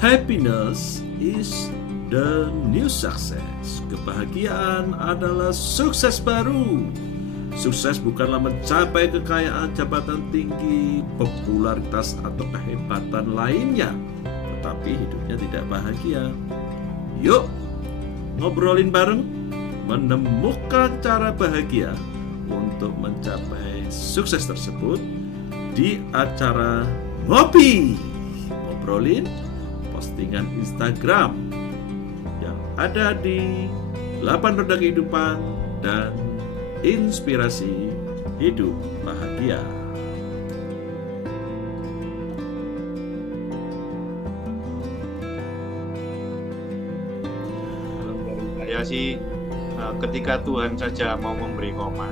Happiness is the new success. Kebahagiaan adalah sukses baru. Sukses bukanlah mencapai kekayaan, jabatan tinggi, popularitas, atau kehebatan lainnya, tetapi hidupnya tidak bahagia. Yuk, ngobrolin bareng, menemukan cara bahagia untuk mencapai sukses tersebut di acara Ngobrolin, postingan Instagram yang ada di 8 Roda Kehidupan dan Inspirasi Hidup Bahagia. Saya sih ketika Tuhan saja mau memberi koma,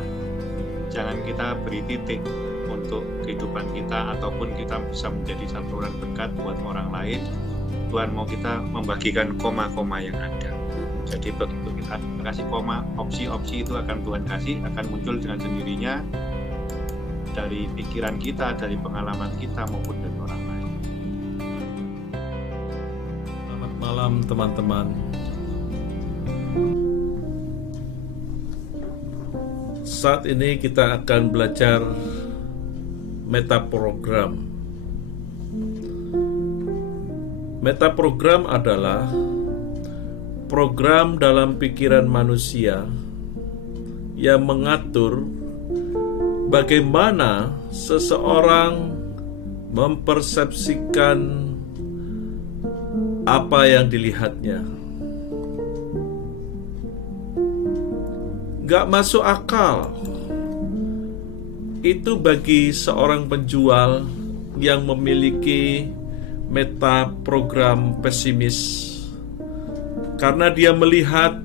jangan kita beri titik untuk kehidupan kita, ataupun kita bisa menjadi saluran berkat buat orang lain. Tuhan mau kita membagikan koma-koma yang ada. Jadi begitu kita kasih koma, opsi-opsi itu akan Tuhan kasih, akan muncul dengan sendirinya dari pikiran kita, dari pengalaman kita maupun dari orang lain. Selamat malam teman-teman. Saat ini kita akan belajar metaprogram. Metaprogram adalah program dalam pikiran manusia yang mengatur bagaimana seseorang mempersepsikan apa yang dilihatnya. Gak masuk akal itu bagi seorang penjual yang memiliki metaprogram pesimis, karena dia melihat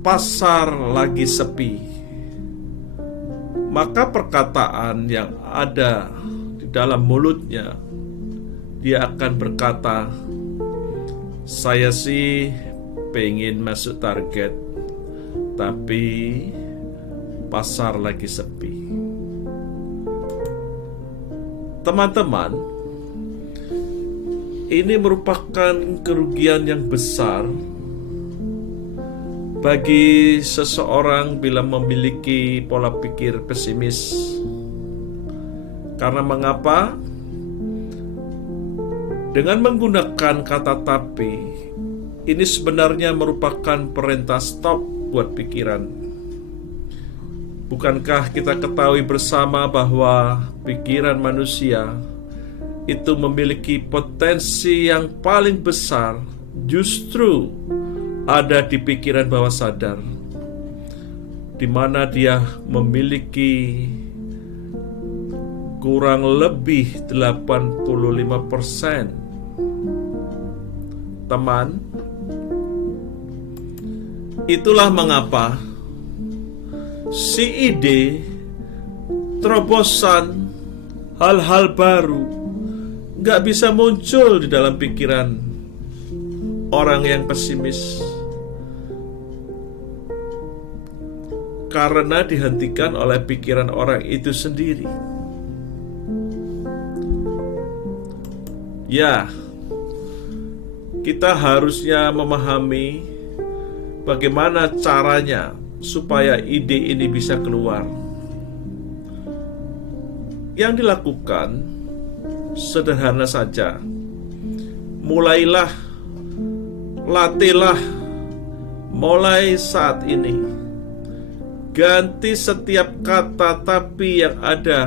pasar lagi sepi. Maka perkataan yang ada di dalam mulutnya, dia akan berkata, saya sih pengen masuk target, tapi pasar lagi sepi. Teman-teman, ini merupakan kerugian yang besar bagi seseorang bila memiliki pola pikir pesimis. Karena mengapa? Dengan menggunakan kata tapi, ini sebenarnya merupakan perintah stop buat pikiran. Bukankah kita ketahui bersama bahwa pikiran manusia itu memiliki potensi yang paling besar justru ada di pikiran bawah sadar, di mana dia memiliki kurang lebih 85%. Teman, itulah mengapa si ide, terobosan, hal-hal baru gak bisa muncul di dalam pikiran orang yang pesimis, karena dihentikan oleh pikiran orang itu sendiri. Ya, kita harusnya memahami bagaimana caranya supaya ide ini bisa keluar. Yang dilakukan sederhana saja. Mulailah, latihlah mulai saat ini. Ganti setiap kata tapi yang ada,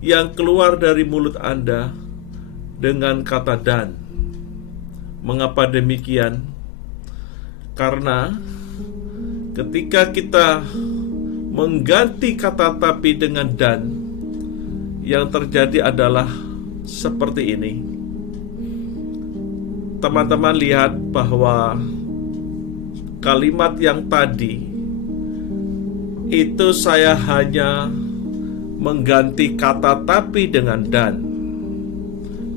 yang keluar dari mulut Anda dengan kata dan. Mengapa demikian? Karena ketika kita mengganti kata tapi dengan dan, yang terjadi adalah seperti ini. Teman-teman lihat bahwa kalimat yang tadi itu saya hanya mengganti kata tapi dengan dan,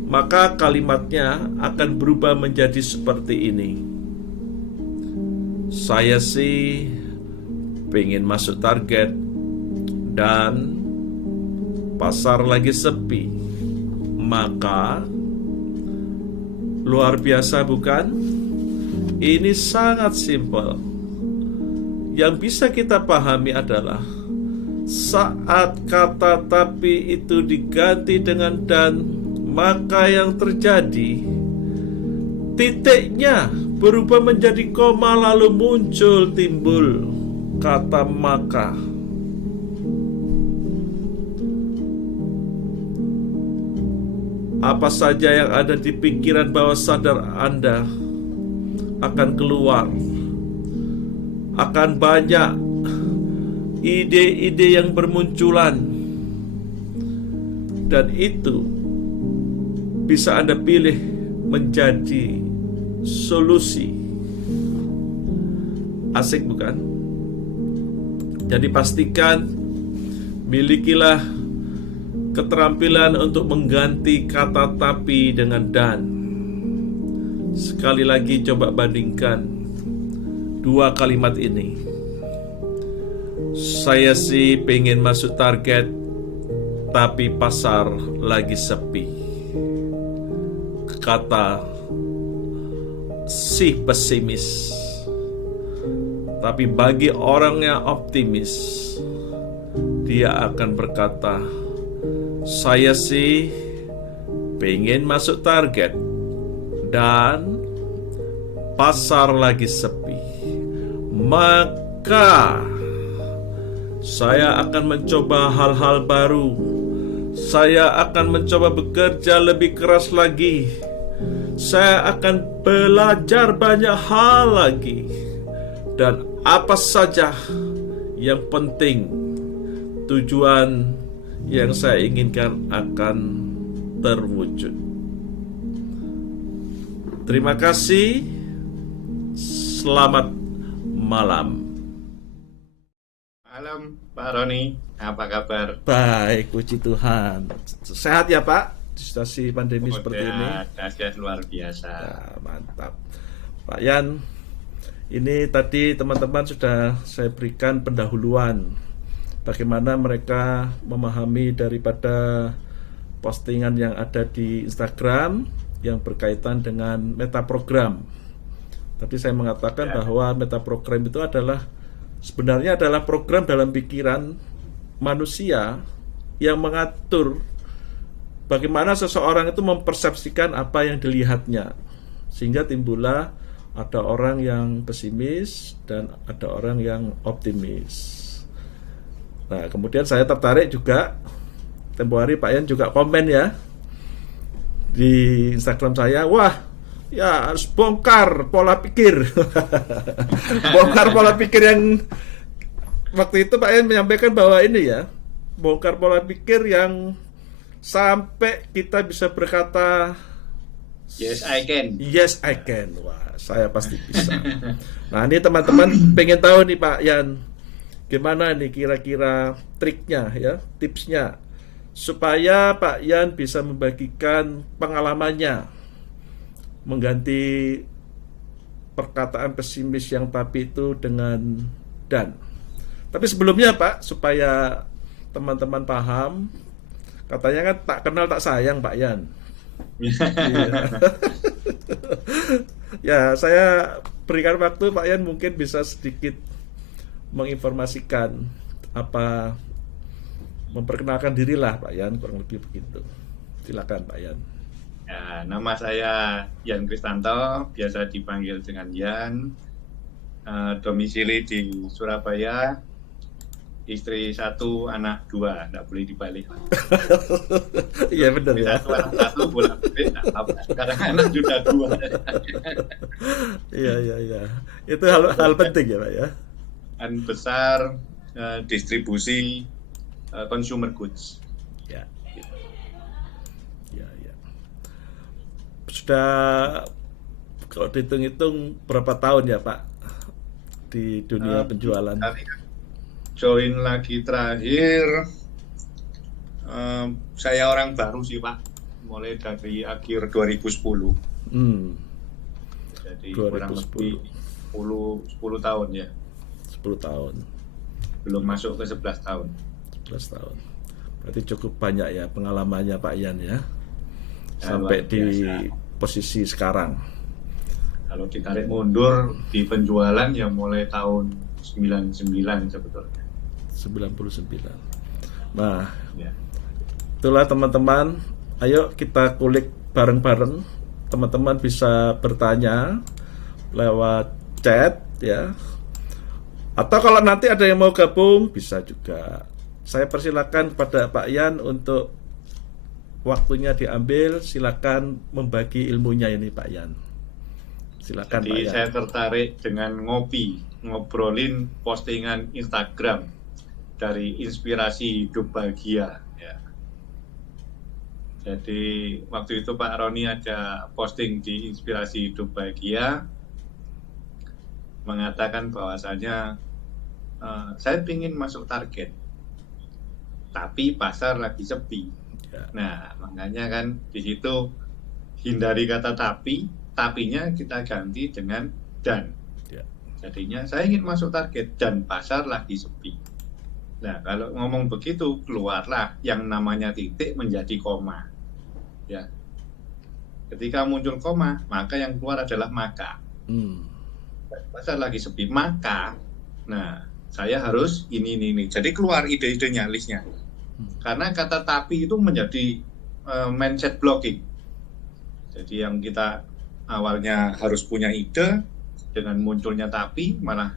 maka kalimatnya akan berubah menjadi seperti ini. Saya sih pengen masuk target dan pasar lagi sepi, maka Luar biasa bukan? Ini sangat simpel. Yang bisa kita pahami adalah saat kata tapi itu diganti dengan dan, maka yang terjadi titiknya berubah menjadi koma, lalu timbul kata maka. Apa saja yang ada di pikiran bawah sadar Anda akan keluar. Akan banyak ide-ide yang bermunculan, dan itu bisa Anda pilih menjadi solusi. Asik bukan? Jadi pastikan milikilah keterampilan untuk mengganti kata tapi dengan dan. Sekali lagi coba bandingkan dua kalimat ini. Saya sih pengen masuk target, tapi pasar lagi sepi. Kata si pesimis. Tapi bagi orang yang optimis, dia akan berkata, saya sih pengen masuk target dan pasar lagi sepi. Maka saya akan mencoba hal-hal baru. Saya akan mencoba bekerja lebih keras lagi. Saya akan belajar banyak hal lagi. Dan apa saja yang penting, tujuan yang saya inginkan akan terwujud. Terima kasih. Selamat malam. Malam Pak Roni, apa kabar? Baik, puji Tuhan. Sehat ya Pak di situasi pandemi seperti ini? Sehat luar biasa. Nah, mantap. Pak Yan, ini tadi teman-teman sudah saya berikan pendahuluan bagaimana mereka memahami daripada postingan yang ada di Instagram yang berkaitan dengan metaprogram. Tadi saya mengatakan bahwa metaprogram itu sebenarnya adalah program dalam pikiran manusia yang mengatur bagaimana seseorang itu mempersepsikan apa yang dilihatnya, sehingga timbullah ada orang yang pesimis dan ada orang yang optimis. Nah, kemudian saya tertarik juga, tempo hari Pak Yan juga komen ya di Instagram saya, wah ya harus bongkar pola pikir. Bongkar pola pikir yang waktu itu Pak Yan menyampaikan bahwa ini ya, bongkar pola pikir yang sampai kita bisa berkata yes I can. Yes I can. Wah, saya pasti bisa. Nah, ini teman-teman pengen tahu nih Pak Yan, gimana nih kira-kira triknya ya, tipsnya supaya Pak Yan bisa membagikan pengalamannya mengganti perkataan pesimis yang tapi itu dengan dan. Tapi sebelumnya Pak, supaya teman-teman paham, katanya kan tak kenal tak sayang Pak Yan. Ya, saya berikan waktu Pak Yan mungkin bisa sedikit menginformasikan apa, memperkenalkan dirilah Pak Yan, kurang lebih begitu. Silakan Pak Yan. Ya, nama saya Yan Kristanto, biasa dipanggil dengan Yan. Domisili di Surabaya, istri 1, anak 2, tidak boleh dibalik. Iya benar ya. Satu anak 1 boleh balik, sekarang anak sudah 2. Iya. Itu hal penting ya Pak ya. Dan besar distribusi consumer goods. Ya. Sudah kalau dihitung-hitung berapa tahun ya Pak di dunia penjualan? Join lagi terakhir, saya orang baru sih Pak, mulai dari akhir 2010. Jadi 2010. Kurang lebih 10 tahun ya. 10 tahun. Belum masuk ke 11 tahun. 11 tahun. Berarti cukup banyak ya pengalamannya Pak Yan ya. Sampai di posisi sekarang. Kalau ditarik mundur di penjualan ya mulai tahun 99 sebetulnya. 99. Nah, Ya. itulah teman-teman. Ayo kita kulik bareng-bareng. Teman-teman bisa bertanya lewat chat ya. Atau kalau nanti ada yang mau gabung bisa juga. Saya persilakan kepada Pak Yan untuk waktunya diambil. Silakan membagi ilmunya ini Pak Yan. Silakan Jadi Pak Yan. saya tertarik dengan ngobrolin postingan Instagram dari Inspirasi Hidup Bahagia. Ya. Jadi waktu itu Pak Roni ada posting di Inspirasi Hidup Bahagia mengatakan bahwasanya saya ingin masuk target, tapi pasar lagi sepi. Ya. Nah, makanya kan di situ hindari kata tapi, tapinya kita ganti dengan dan. Ya. Jadinya saya ingin masuk target dan pasar lagi sepi. Nah, kalau ngomong begitu keluarlah yang namanya titik menjadi koma. Ya. Ketika muncul koma, maka yang keluar adalah maka. Pasar lagi sepi, maka nah saya harus ini. Jadi keluar ide-idenya, listnya. Karena kata tapi itu menjadi mindset blocking. Jadi yang kita awalnya harus punya ide, dengan munculnya tapi malah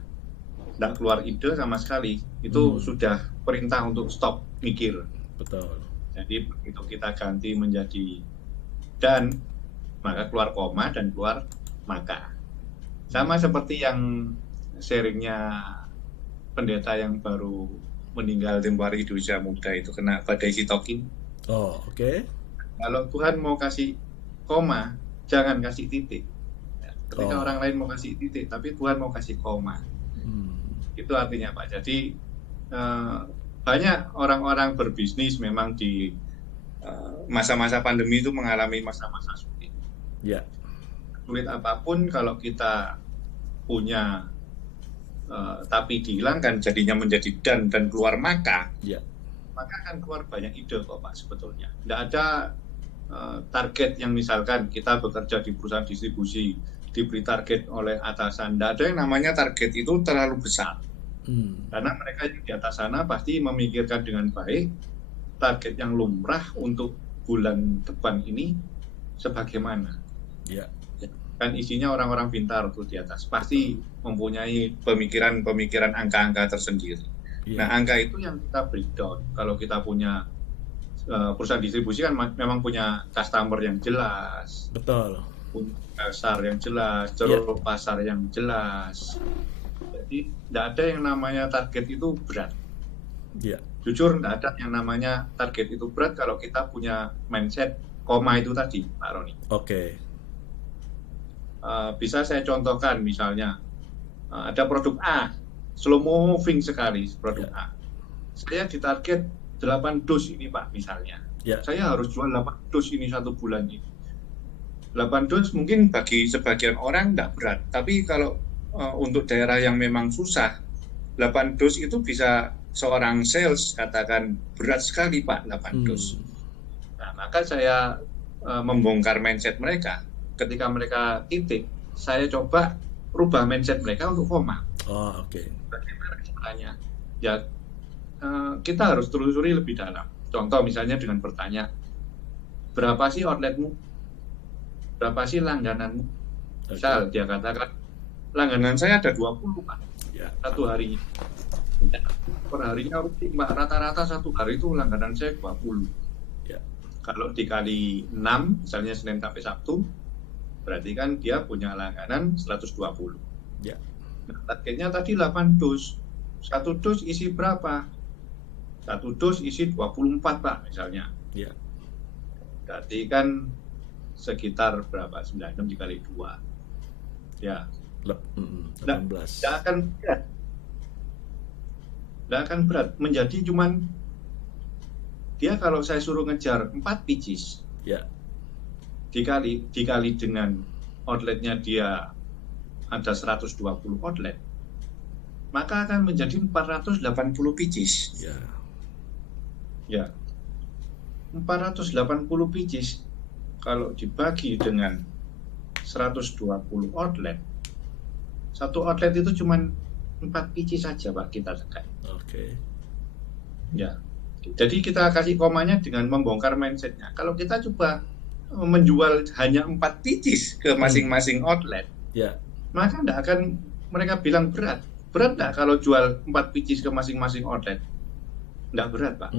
tidak keluar ide sama sekali. Itu sudah perintah untuk stop mikir. Betul. Jadi begitu kita ganti menjadi dan, maka keluar koma dan keluar maka. Sama seperti yang sharingnya pendeta yang baru meninggal tempoh hari di usia muda itu kena badai sitokin. Oh, oke. Kalau Tuhan mau kasih koma, jangan kasih titik. Ketika orang lain mau kasih titik, tapi Tuhan mau kasih koma. Itu artinya Pak. Jadi banyak orang-orang berbisnis memang di masa-masa pandemi itu mengalami masa-masa sulit. Ya. Sulit apapun kalau kita punya tapi dihilangkan jadinya menjadi dan keluar maka akan keluar banyak ide kok Pak sebetulnya. Tidak ada target yang misalkan kita bekerja di perusahaan distribusi diberi target oleh atasan. Tidak ada yang namanya target itu terlalu besar. Karena mereka di atas sana pasti memikirkan dengan baik target yang lumrah untuk bulan depan ini sebagaimana. Kan isinya orang-orang pintar tuh di atas, pasti mempunyai pemikiran angka-angka tersendiri. Nah, angka itu yang kita breakdown. Kalau kita punya perusahaan distribusi kan memang punya customer yang jelas, betul, punya pasar yang jelas, ceruk pasar yang jelas. Jadi tidak ada yang namanya target itu berat. Jujur tidak ada yang namanya target itu berat kalau kita punya mindset koma itu tadi, Pak Roni. Bisa saya contohkan misalnya ada produk A, slow moving sekali produk A. Saya ditarget 8 dos ini Pak misalnya. Saya harus jual 8 dos ini 1 bulan ini. 8 dos mungkin bagi sebagian orang tidak berat, tapi kalau untuk daerah yang memang susah, 8 dos itu bisa seorang sales katakan berat sekali Pak 8 dos. Nah, maka saya membongkar mindset mereka. Ketika mereka titik, saya coba rubah mindset mereka untuk koma. Bagaimana caranya? Ya, kita harus telusuri lebih dalam. Contoh misalnya dengan bertanya, berapa sih outletmu? Berapa sih langgananmu? Misal dia katakan, langganan saya ada 20 Pak. Satu hari. Per harinya Mbak, rata-rata satu hari itu langganan saya 20. Kalau dikali 6, misalnya Senin sampai Sabtu, berarti kan dia punya langganan 120. Nah, targetnya tadi 8 dos. 1 dos isi berapa? 1 dos isi 24 Pak misalnya. Berarti kan sekitar berapa? 96 dikali 2. 18. Tidak akan berat. Menjadi cuman dia kalau saya suruh ngejar 4 pieces. Dikali dengan outletnya dia ada 120 outlet, maka akan menjadi 480 pieces. 480 pieces kalau dibagi dengan 120 outlet, satu outlet itu cuma 4 biji saja Pak kita tekan. Oke. Ya, jadi kita kasih komanya dengan membongkar mindsetnya. Kalau kita coba menjual hanya 4 biji ke masing-masing outlet, Ya. maka tidak akan mereka bilang berat. Berat nggak kalau jual 4 biji ke masing-masing outlet? Nggak berat Pak.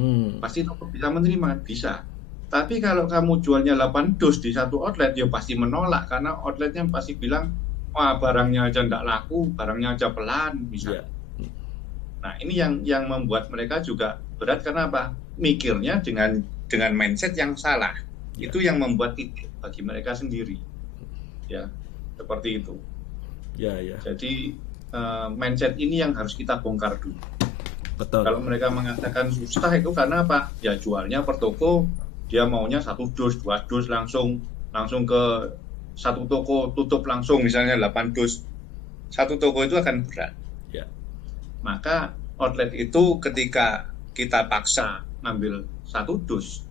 Pasti toko bisa menerima, bisa. Tapi kalau kamu jualnya 8 dus di satu outlet, ya pasti menolak karena outletnya pasti bilang, wah barangnya aja nggak laku, barangnya aja pelan, misalnya. Nah ini yang membuat mereka juga berat karena apa? Mikirnya dengan mindset yang salah. Itu yang membuat titik bagi mereka sendiri. Ya, seperti itu. Ya. Jadi mindset ini yang harus kita bongkar dulu. Betul. Kalau mereka mengatakan susah itu karena apa? Ya jualnya per toko, dia maunya 1 dus, 2 dus langsung ke satu toko tutup langsung, misalnya 8 dus. Satu toko itu akan berat. Ya. Maka outlet itu ketika kita paksa ngambil 1 dus,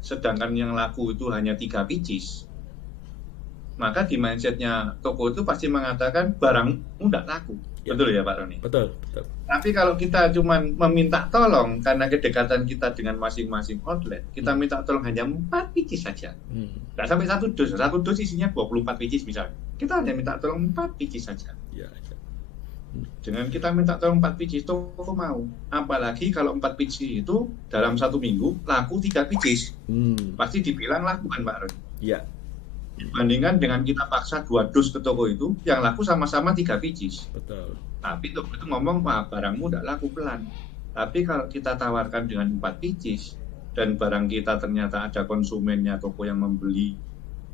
sedangkan yang laku itu hanya 3 pieces, maka di mindsetnya toko itu pasti mengatakan barangmu tidak laku. Ya. Betul ya Pak Roni? Betul. Tapi kalau kita cuma meminta tolong karena kedekatan kita dengan masing-masing outlet, kita minta tolong hanya 4 pieces saja. Nggak sampai 1 dus. 1 dus isinya 24 pieces misalnya. Kita hanya minta tolong 4 pieces saja. Ya. Dengan kita minta tolong 4 pieces, toko mau. Apalagi kalau 4 pieces itu dalam 1 minggu laku 3 pieces. Pasti dibilang laku kan Pak Roni? Ya. Dibandingkan dengan kita paksa 2 dus ke toko itu, yang laku sama-sama 3 pieces. Betul. Tapi toko itu ngomong, wah barangmu udah laku pelan. Tapi kalau kita tawarkan dengan 4 pieces, dan barang kita ternyata ada konsumennya, toko yang membeli,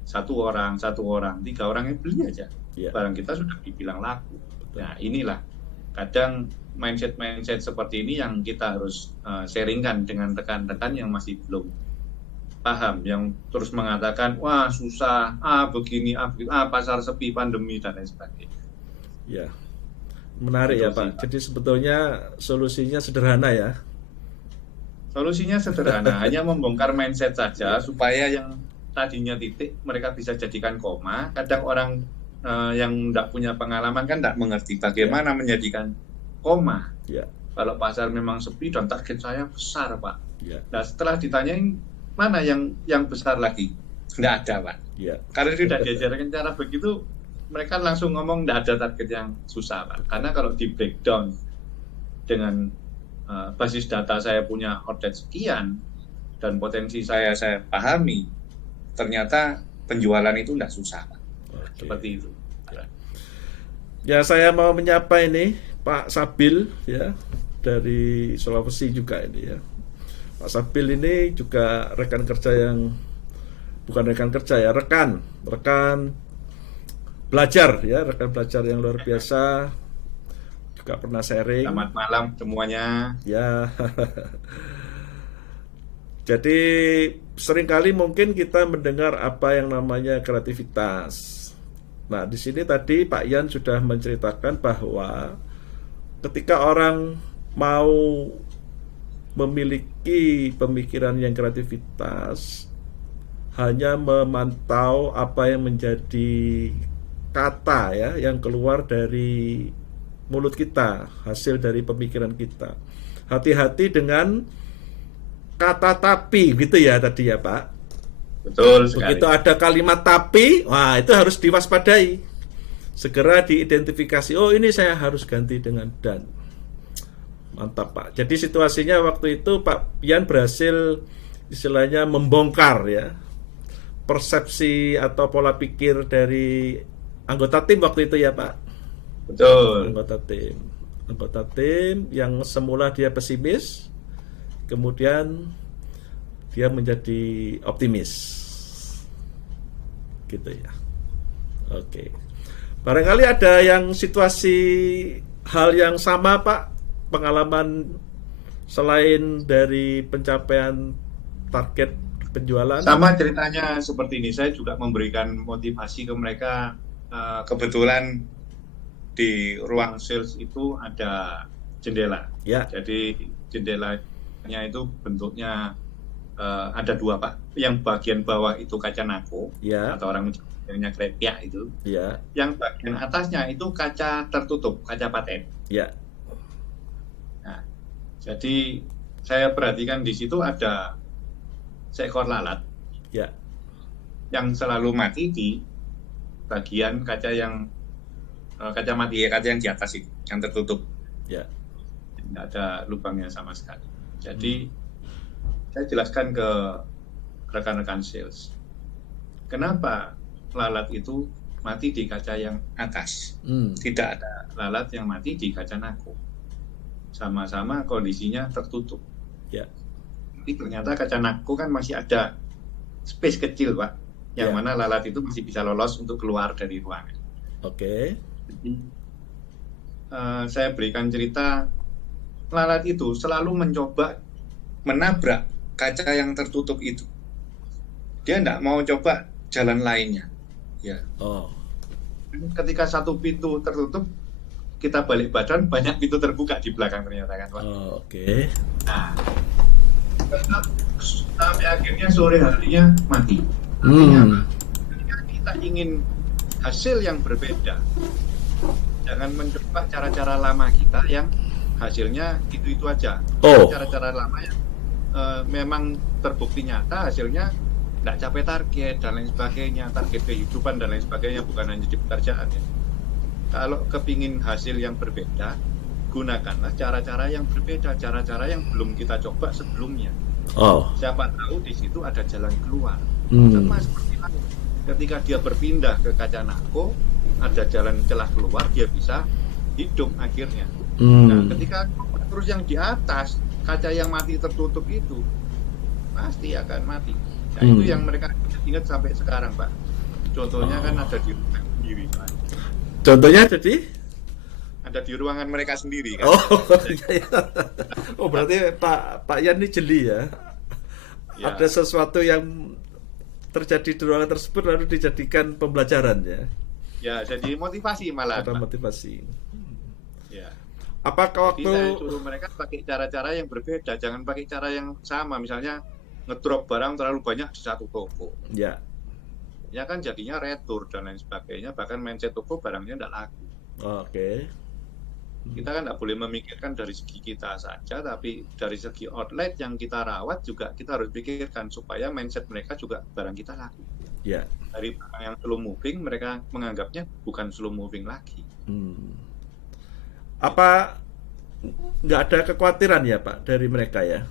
1 orang, 3 orang yang beli aja. Ya. Barang kita sudah dibilang laku. Betul. Nah inilah, kadang mindset beseperti ini yang kita harus sharingkan dengan rekan-rekan yang masih belum paham, yang terus mengatakan wah susah, begini, pasar sepi, pandemi dan lain sebagainya. Ya, menarik ya Pak. Jadi sebetulnya solusinya sederhana ya. Solusinya sederhana, hanya membongkar mindset saja supaya yang tadinya titik mereka bisa jadikan koma. Kadang orang yang tidak punya pengalaman kan tidak mengerti bagaimana menjadikan koma. Ya. Kalau pasar memang sepi dan target saya besar Pak. Ya. Nah setelah ditanyain mana yang besar lagi? Nggak ada Pak. Ya. Karena sudah diajarkan cara begitu, mereka langsung ngomong nggak ada target yang susah Pak. Karena kalau di breakdown dengan basis data saya punya outlet sekian dan potensi saya pahami, ternyata penjualan itu nggak susah Pak. Seperti itu. Ya saya mau menyapa ini Pak Sabil ya dari Sulawesi juga ini ya. Pak Sabil ini juga rekan kerja yang bukan rekan kerja ya, rekan belajar ya, rekan belajar yang luar biasa, juga pernah sharing. Selamat malam semuanya. Ya. Jadi seringkali mungkin kita mendengar apa yang namanya kreativitas. Nah, di sini tadi Pak Yan sudah menceritakan bahwa ketika orang mau memiliki pemikiran yang kreativitas, hanya memantau apa yang menjadi kata ya yang keluar dari mulut kita, hasil dari pemikiran kita. Hati-hati dengan kata tapi gitu ya tadi ya Pak. Betul sekali. Begitu ada kalimat tapi, wah itu harus diwaspadai. Segera diidentifikasi, oh ini saya harus ganti dengan dan. Mantap Pak. Jadi situasinya waktu itu Pak Yan berhasil istilahnya membongkar ya persepsi atau pola pikir dari anggota tim waktu itu ya Pak. Betul. Anggota tim yang semula dia pesimis, kemudian dia menjadi optimis. Gitu ya. Oke. Barangkali ada yang situasi hal yang sama Pak, pengalaman selain dari pencapaian target penjualan? Sama ceritanya seperti ini, saya juga memberikan motivasi ke mereka. Kebetulan di ruang sales itu ada jendela. Ya. Jadi jendelanya itu bentuknya ada 2 Pak. Yang bagian bawah itu kaca nako, ya. atau orang bagiannya krepia itu. Ya. Yang bagian atasnya itu kaca tertutup, kaca paten. Ya. Nah, jadi saya perhatikan di situ ada seekor lalat. Ya. Yang selalu mati di bagian kaca yang kaca mati, kaca yang di atas itu, yang tertutup. Ya. Tidak ada lubangnya sama sekali. Jadi saya jelaskan ke rekan-rekan sales, kenapa lalat itu mati di kaca yang atas, tidak ada lalat yang mati di kaca nako, sama-sama kondisinya tertutup. Ya. Tapi ternyata kaca nako kan masih ada space kecil, Pak, yang mana lalat itu masih bisa lolos untuk keluar dari ruangan. Oke. Jadi, saya berikan cerita, lalat itu selalu mencoba menabrak kaca yang tertutup itu. Dia tidak mau coba jalan lainnya. Ya. Oh. Ketika satu pintu tertutup, kita balik badan, banyak pintu terbuka di belakang ternyata kan, Pak. Oh, oke. Nah, sampai akhirnya sore harinya mati. Artinya apa? Ketika kita ingin hasil yang berbeda, jangan mencoba cara-cara lama kita yang hasilnya itu aja. Oh. Cara-cara lama yang memang terbukti nyata hasilnya tidak capai target dan lain sebagainya, target kehidupan dan lain sebagainya, bukan hanya di pekerjaan ya. Kalau kepingin hasil yang berbeda, gunakanlah cara-cara yang berbeda, cara-cara yang belum kita coba sebelumnya. Oh. Siapa tahu di situ ada jalan keluar. Sama seperti itu. Ketika dia berpindah ke kaca nako, ada jalan celah keluar, dia bisa hidup akhirnya. Nah, ketika terus yang di atas, kaca yang mati tertutup itu pasti akan mati. Nah, itu yang mereka ingat sampai sekarang, Pak. Contohnya kan ada di ruangan sendiri, Pak. Contohnya ada di? Ada di ruangan mereka sendiri kan. Oh, iya. Oh, berarti Pak Yan ini jeli ya. Ya. Ada sesuatu yang terjadi di ruangan tersebut lalu dijadikan pembelajaran ya. Ya, jadi motivasi malah. Ada motivasi. Ya. Apakah waktu saya suruh mereka pakai cara-cara yang berbeda, jangan pakai cara yang sama. Misalnya ngedrop barang terlalu banyak di satu toko. Ya. Ya kan jadinya retur dan lain sebagainya, bahkan mindset toko barangnya tidak laku. Oke. Kita kan tidak boleh memikirkan dari segi kita saja, tapi dari segi outlet yang kita rawat juga kita harus pikirkan supaya mindset mereka juga barang kita laku. Ya. Dari barang yang slow moving, mereka menganggapnya bukan slow moving lagi. Apa nggak ada kekhawatiran ya Pak dari mereka ya?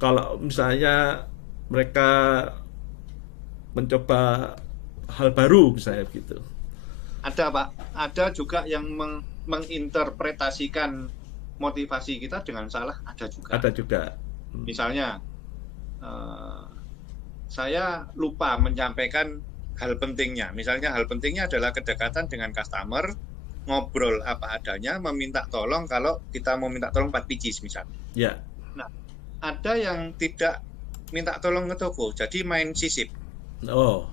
Kalau misalnya mereka mencoba hal baru misalnya gitu. Ada Pak, ada juga yang menginterpretasikan motivasi kita dengan salah, ada juga. Ada juga. Misalnya, saya lupa menyampaikan hal pentingnya. Misalnya hal pentingnya adalah kedekatan dengan customer, ngobrol apa adanya, meminta tolong kalau kita mau minta tolong 4 pieces misalnya. Ya. Nah, ada yang tidak minta tolong ke toko, jadi main sisip. Oh.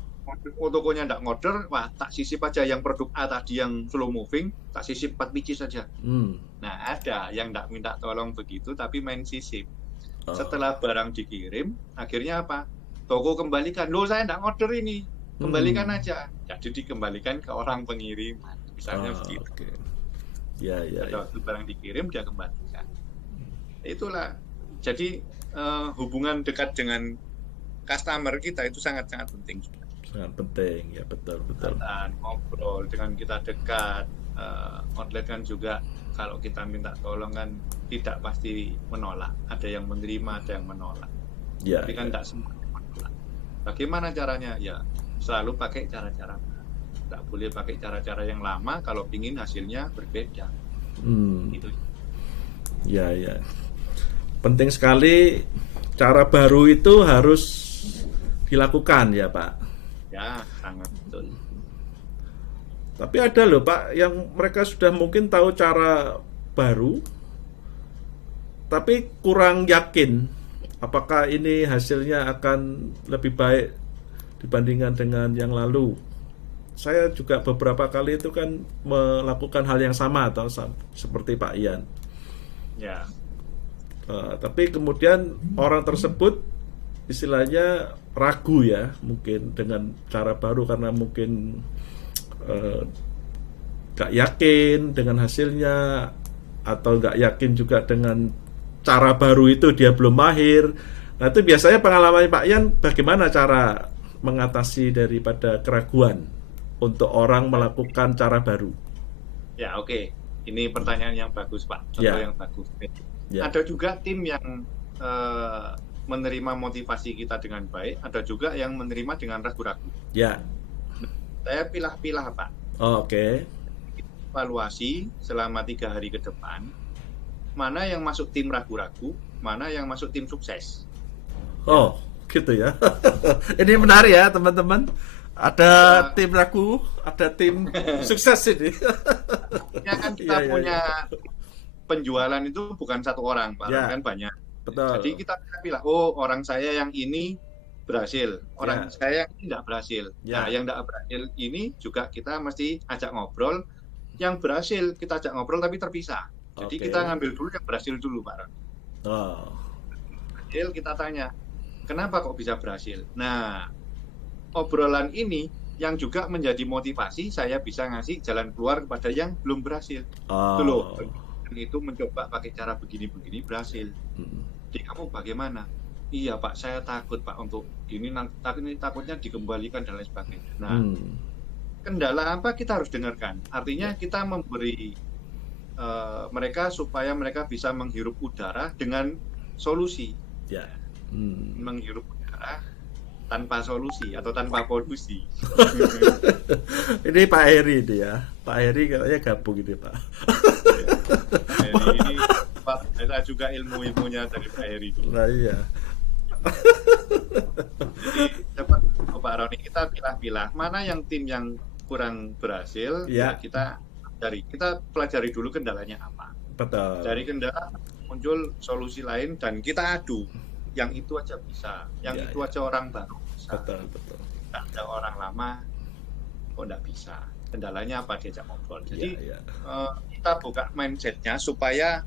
Tokonya tidak ngorder, wah tak sisip aja yang produk A tadi yang slow moving, tak sisip 4 pieces saja. Nah, ada yang tidak minta tolong begitu, tapi main sisip. Setelah barang dikirim, akhirnya apa? Toko kembalikan, loh saya tidak ngorder ini, kembalikan aja. Jadi dikembalikan ke orang pengiriman, misalnya begitu. Okay. Ya. Waktu barang dikirim, dia kembalikan. Itulah, jadi hubungan dekat dengan customer kita itu sangat-sangat penting. Sangat penting, ya betul. Ngobrol dengan kita dekat, outlet kan juga kalau kita minta tolong kan tidak pasti menolak, ada yang menerima, ada yang menolak. Ya, tapi kan tidak semua menolak. Bagaimana caranya? Ya selalu pakai cara-cara, tidak boleh pakai cara-cara yang lama kalau ingin hasilnya berbeda. Gitu. Ya. Penting sekali cara baru itu harus dilakukan ya Pak. Ya, sangat betul. Tapi ada loh Pak yang mereka sudah mungkin tahu cara baru tapi kurang yakin apakah ini hasilnya akan lebih baik dibandingkan dengan yang lalu. Saya juga beberapa kali itu kan melakukan hal yang sama atau seperti Pak Ian. Ya. Tapi kemudian orang tersebut istilahnya ragu ya, mungkin dengan cara baru karena mungkin gak yakin dengan hasilnya, atau gak yakin juga dengan cara baru itu, dia belum mahir. Nah itu biasanya pengalaman Pak Yan, bagaimana cara mengatasi daripada keraguan untuk orang melakukan cara baru? Ya, oke. Ini pertanyaan yang bagus, Pak. Contoh yang bagus. Ya. Ada juga tim yang menerima motivasi kita dengan baik, ada juga yang menerima dengan ragu-ragu. Ya. Saya pilah-pilah, Pak. Oke. Evaluasi selama 3 hari ke depan, mana yang masuk tim ragu-ragu, mana yang masuk tim sukses. Oh, gitu ya. Ini menarik ya, teman-teman. Ada tim ragu, ada tim sukses ini. Ya kan kita punya penjualan itu bukan satu orang, Pak, kan banyak. Betul. Jadi kita pilih, oh orang saya yang ini berhasil, orang saya yang ini tidak berhasil. Nah, yang tidak berhasil ini juga kita mesti ajak ngobrol. Yang berhasil kita ajak ngobrol tapi terpisah. Jadi kita ngambil dulu yang berhasil dulu, Pak Ron. Berhasil kita tanya, kenapa kok bisa berhasil? Nah, obrolan ini yang juga menjadi motivasi saya bisa ngasih jalan keluar kepada yang belum berhasil. Itu loh, itu mencoba pakai cara begini-begini berhasil. Jadi kamu bagaimana? Iya Pak, saya takut Pak untuk ini takutnya dikembalikan dan lain sebagainya. Nah, kendala apa kita harus dengarkan. Artinya kita memberi mereka supaya mereka bisa menghirup udara dengan solusi. Menghirup udara tanpa solusi atau tanpa polusi. Ini Pak Heri ini ya. Pak Heri kayaknya gabung ini Pak. Ini Pak, saya juga ilmu-ilmunya dari Pak Heri. Nah iya. Jadi dapat Pak Roni, kita pilah-pilah mana yang tim yang kurang berhasil, kita pelajari dulu kendalanya apa. Betul. Dari kendala muncul solusi lain dan kita adu. Yang itu aja bisa, yang itu aja orang baru bisa. Betul. Tidak ada orang lama kok tidak bisa. Kendalanya apa, diajak ngobrol. Jadi kita buka mindsetnya supaya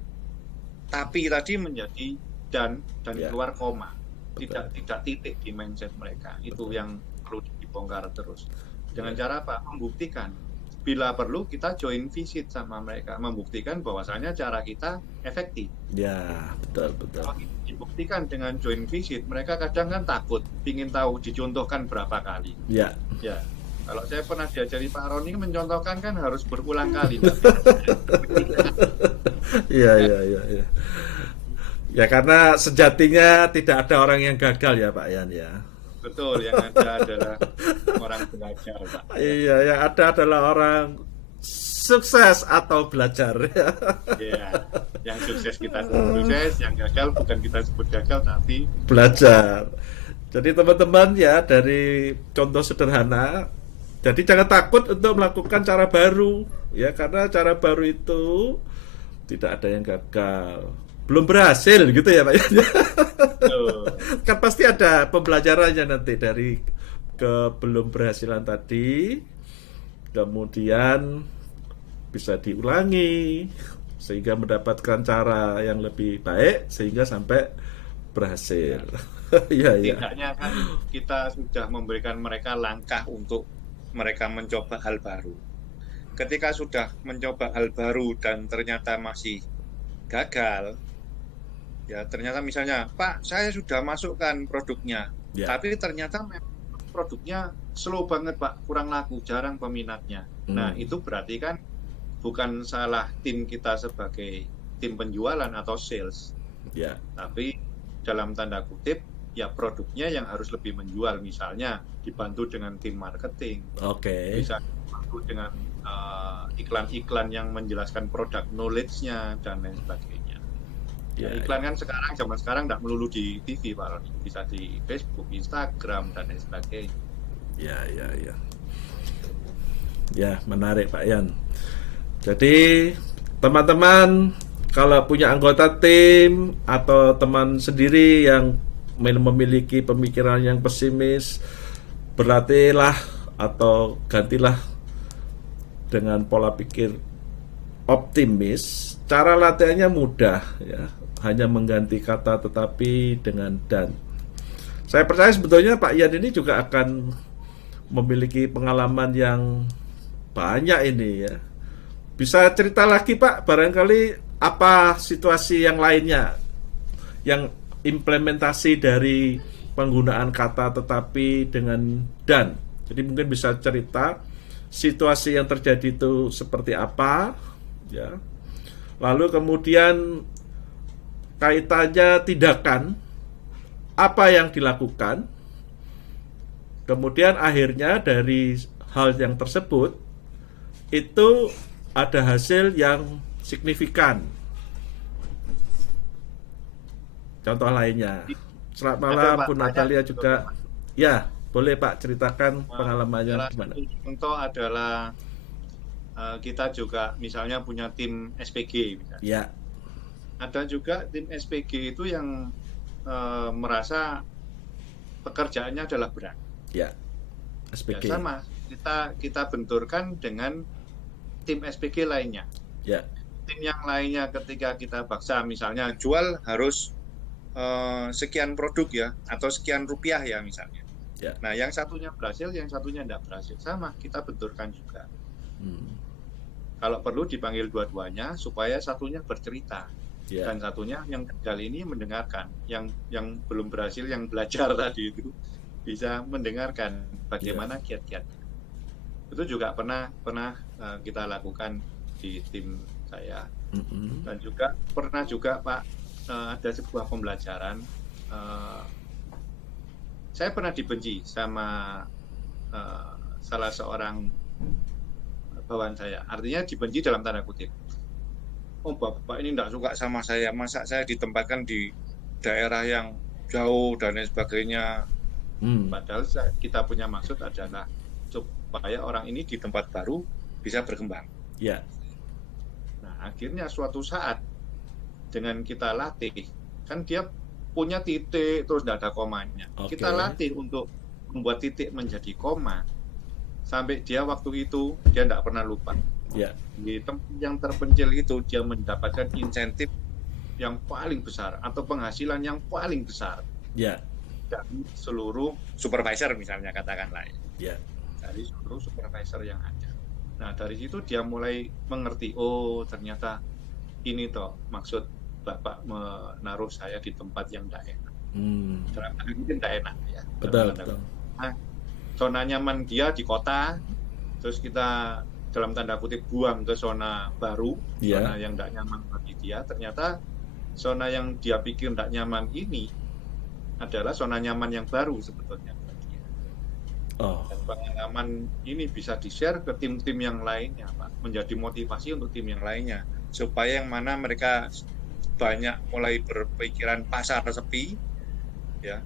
tapi tadi menjadi dan keluar koma. Tidak titik di mindset mereka. Itu yang perlu dibongkar terus. Dengan cara apa? Membuktikan. Bila perlu kita join visit sama mereka, membuktikan bahwasanya cara kita efektif. Ya, betul. Kalau dibuktikan dengan join visit, mereka kadang kan takut, ingin tahu dicontohkan berapa kali. Ya. Kalau saya pernah diajari Pak Roni mencontohkan kan harus berulang kali. Iya. Ya karena sejatinya tidak ada orang yang gagal ya Pak Yan ya. Betul, yang ada adalah orang belajar, Pak. Iya, yang ada adalah orang sukses atau belajar. Iya, yang sukses kita sebut sukses, yang gagal bukan kita sebut gagal, tapi belajar. Jadi teman-teman ya, dari contoh sederhana, jadi jangan takut untuk melakukan cara baru, ya karena cara baru itu tidak ada yang gagal. Belum berhasil gitu ya Pak. Kan pasti ada pembelajarannya nanti dari belum berhasilan tadi, kemudian bisa diulangi sehingga mendapatkan cara yang lebih baik sehingga sampai berhasil. Tidaknya kan kita sudah memberikan mereka langkah untuk mereka mencoba hal baru. Ketika sudah mencoba hal baru dan ternyata masih gagal, ya ternyata misalnya, Pak, saya sudah masukkan produknya, tapi ternyata produknya slow banget Pak, kurang laku, jarang peminatnya. Nah itu berarti kan bukan salah tim kita sebagai tim penjualan atau sales, tapi dalam tanda kutip ya produknya yang harus lebih menjual, misalnya dibantu dengan tim marketing, bisa dibantu dengan iklan-iklan yang menjelaskan produk knowledge-nya dan lain sebagainya. Iklan kan zaman sekarang tidak melulu di TV Pak Roni, bisa di Facebook, Instagram dan lain sebagainya. Ya, menarik Pak Yan. Jadi teman-teman kalau punya anggota tim atau teman sendiri yang memiliki pemikiran yang pesimis, berlatihlah atau gantilah dengan pola pikir optimis. Cara latihannya mudah ya. Hanya mengganti kata tetapi dengan dan. Saya percaya sebetulnya Pak Ian ini juga akan memiliki pengalaman yang banyak ini ya. Bisa cerita lagi Pak, barangkali apa situasi yang lainnya yang implementasi dari penggunaan kata tetapi dengan dan. Jadi mungkin bisa cerita situasi yang terjadi itu seperti apa ya. Lalu kemudian kaitannya tindakan apa yang dilakukan, kemudian akhirnya dari hal yang tersebut itu ada hasil yang signifikan. Contoh lainnya. Selamat malam Bu Natalia juga. Ya, boleh Pak ceritakan pengalamannya gimana? Contoh adalah kita juga misalnya punya tim SPG misalnya. Ya. Ada juga tim SPG itu yang merasa pekerjaannya adalah berat. Ya, SPG. Ya, sama, kita benturkan dengan tim SPG lainnya. Ya. Tim yang lainnya ketika kita paksa misalnya jual harus sekian produk ya, atau sekian rupiah ya misalnya. Ya. Nah, yang satunya berhasil, yang satunya tidak berhasil. Sama, kita benturkan juga. Kalau perlu dipanggil dua-duanya supaya satunya bercerita. Yeah. Dan satunya yang gagal ini mendengarkan, yang belum berhasil, yang belajar tadi itu bisa mendengarkan bagaimana kiat-kiatnya. Itu juga pernah kita lakukan di tim saya. Dan juga pernah juga Pak ada sebuah pembelajaran. Saya pernah dibenci sama salah seorang bawahan saya. Artinya dibenci dalam tanda kutip. Oh, Bapak ini tidak suka sama saya, masa saya ditempatkan di daerah yang jauh dan lain sebagainya. Padahal kita punya maksud adalah supaya orang ini di tempat baru bisa berkembang. Yeah. Nah, akhirnya suatu saat dengan kita latih, kan dia punya titik terus tidak ada komanya. Okay. Kita latih untuk membuat titik menjadi koma, sampai dia waktu itu dia tidak pernah lupa. Yeah. Di tempat yang terpencil itu dia mendapatkan insentif yang paling besar atau penghasilan yang paling besar. Yeah. Dari seluruh supervisor misalnya katakanlah. Yeah. Dari seluruh supervisor yang ada. Nah, dari situ dia mulai mengerti, oh ternyata ini toh maksud Bapak menaruh saya di tempat yang tidak enak. Dalam tanda mungkin tidak enak ya. Betul. Nah, zona nyaman dia di kota, terus kita dalam tanda kutip buang ke zona baru, zona yang tidak nyaman bagi dia. Ternyata zona yang dia pikir tidak nyaman ini adalah zona nyaman yang baru sebetulnya bagi dia. Dan pengalaman ini bisa di-share ke tim-tim yang lainnya, Pak, menjadi motivasi untuk tim yang lainnya, supaya yang mana mereka banyak mulai berpikiran pasar sepi, ya.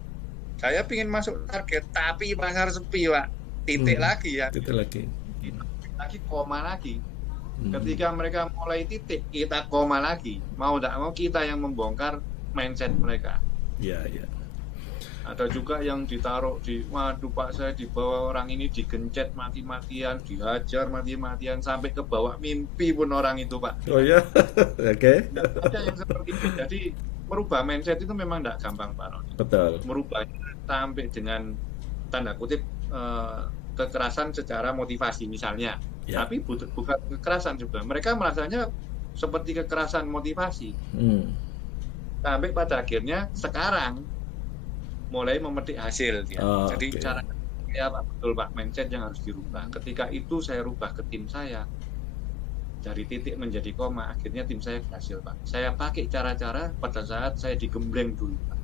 Saya ingin masuk target, tapi pasar sepi, Pak. Titik lagi ya. Titik lagi. Koma lagi. Ketika mereka mulai titik, kita koma lagi. Mau tidak mau kita yang membongkar mindset mereka. Iya, iya. Ada juga yang ditaruh di, waduh Pak, saya dibawa orang ini digencet mati-matian, dihajar mati-matian, sampai ke bawah mimpi pun orang itu, Pak. Oh ya, oke. Ada yang seperti itu. Jadi merubah mindset itu memang tidak gampang, Pak Roni. Betul. Merubahnya sampai dengan tanda kutip kekerasan secara motivasi misalnya. Ya. Tapi bukan kekerasan juga. Mereka merasanya seperti kekerasan motivasi. Sampai pada akhirnya sekarang mulai memetik hasil dia. Jadi cara ya Pak, betul Pak, mindset yang harus dirubah. Ketika itu saya rubah ke tim saya dari titik menjadi koma, akhirnya tim saya berhasil, Pak. Saya pakai cara-cara pada saat saya digembleng dulu, Pak.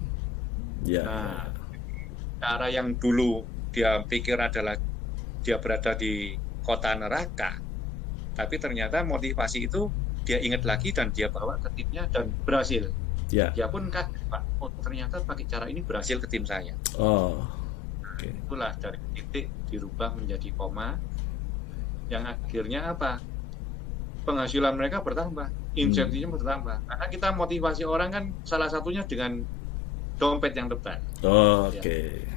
Ya. Nah, cara yang dulu dia pikir adalah dia berada di kota neraka, tapi ternyata motivasi itu dia ingat lagi dan dia bawa ke timnya dan berhasil. Ya. Dia pun kaget, Pak, oh ternyata pakai cara ini berhasil ke tim saya. Okay. Itulah dari titik dirubah menjadi koma, yang akhirnya apa? Penghasilan mereka bertambah, insentifnya bertambah. Karena kita motivasi orang kan salah satunya dengan dompet yang tebal. Oke.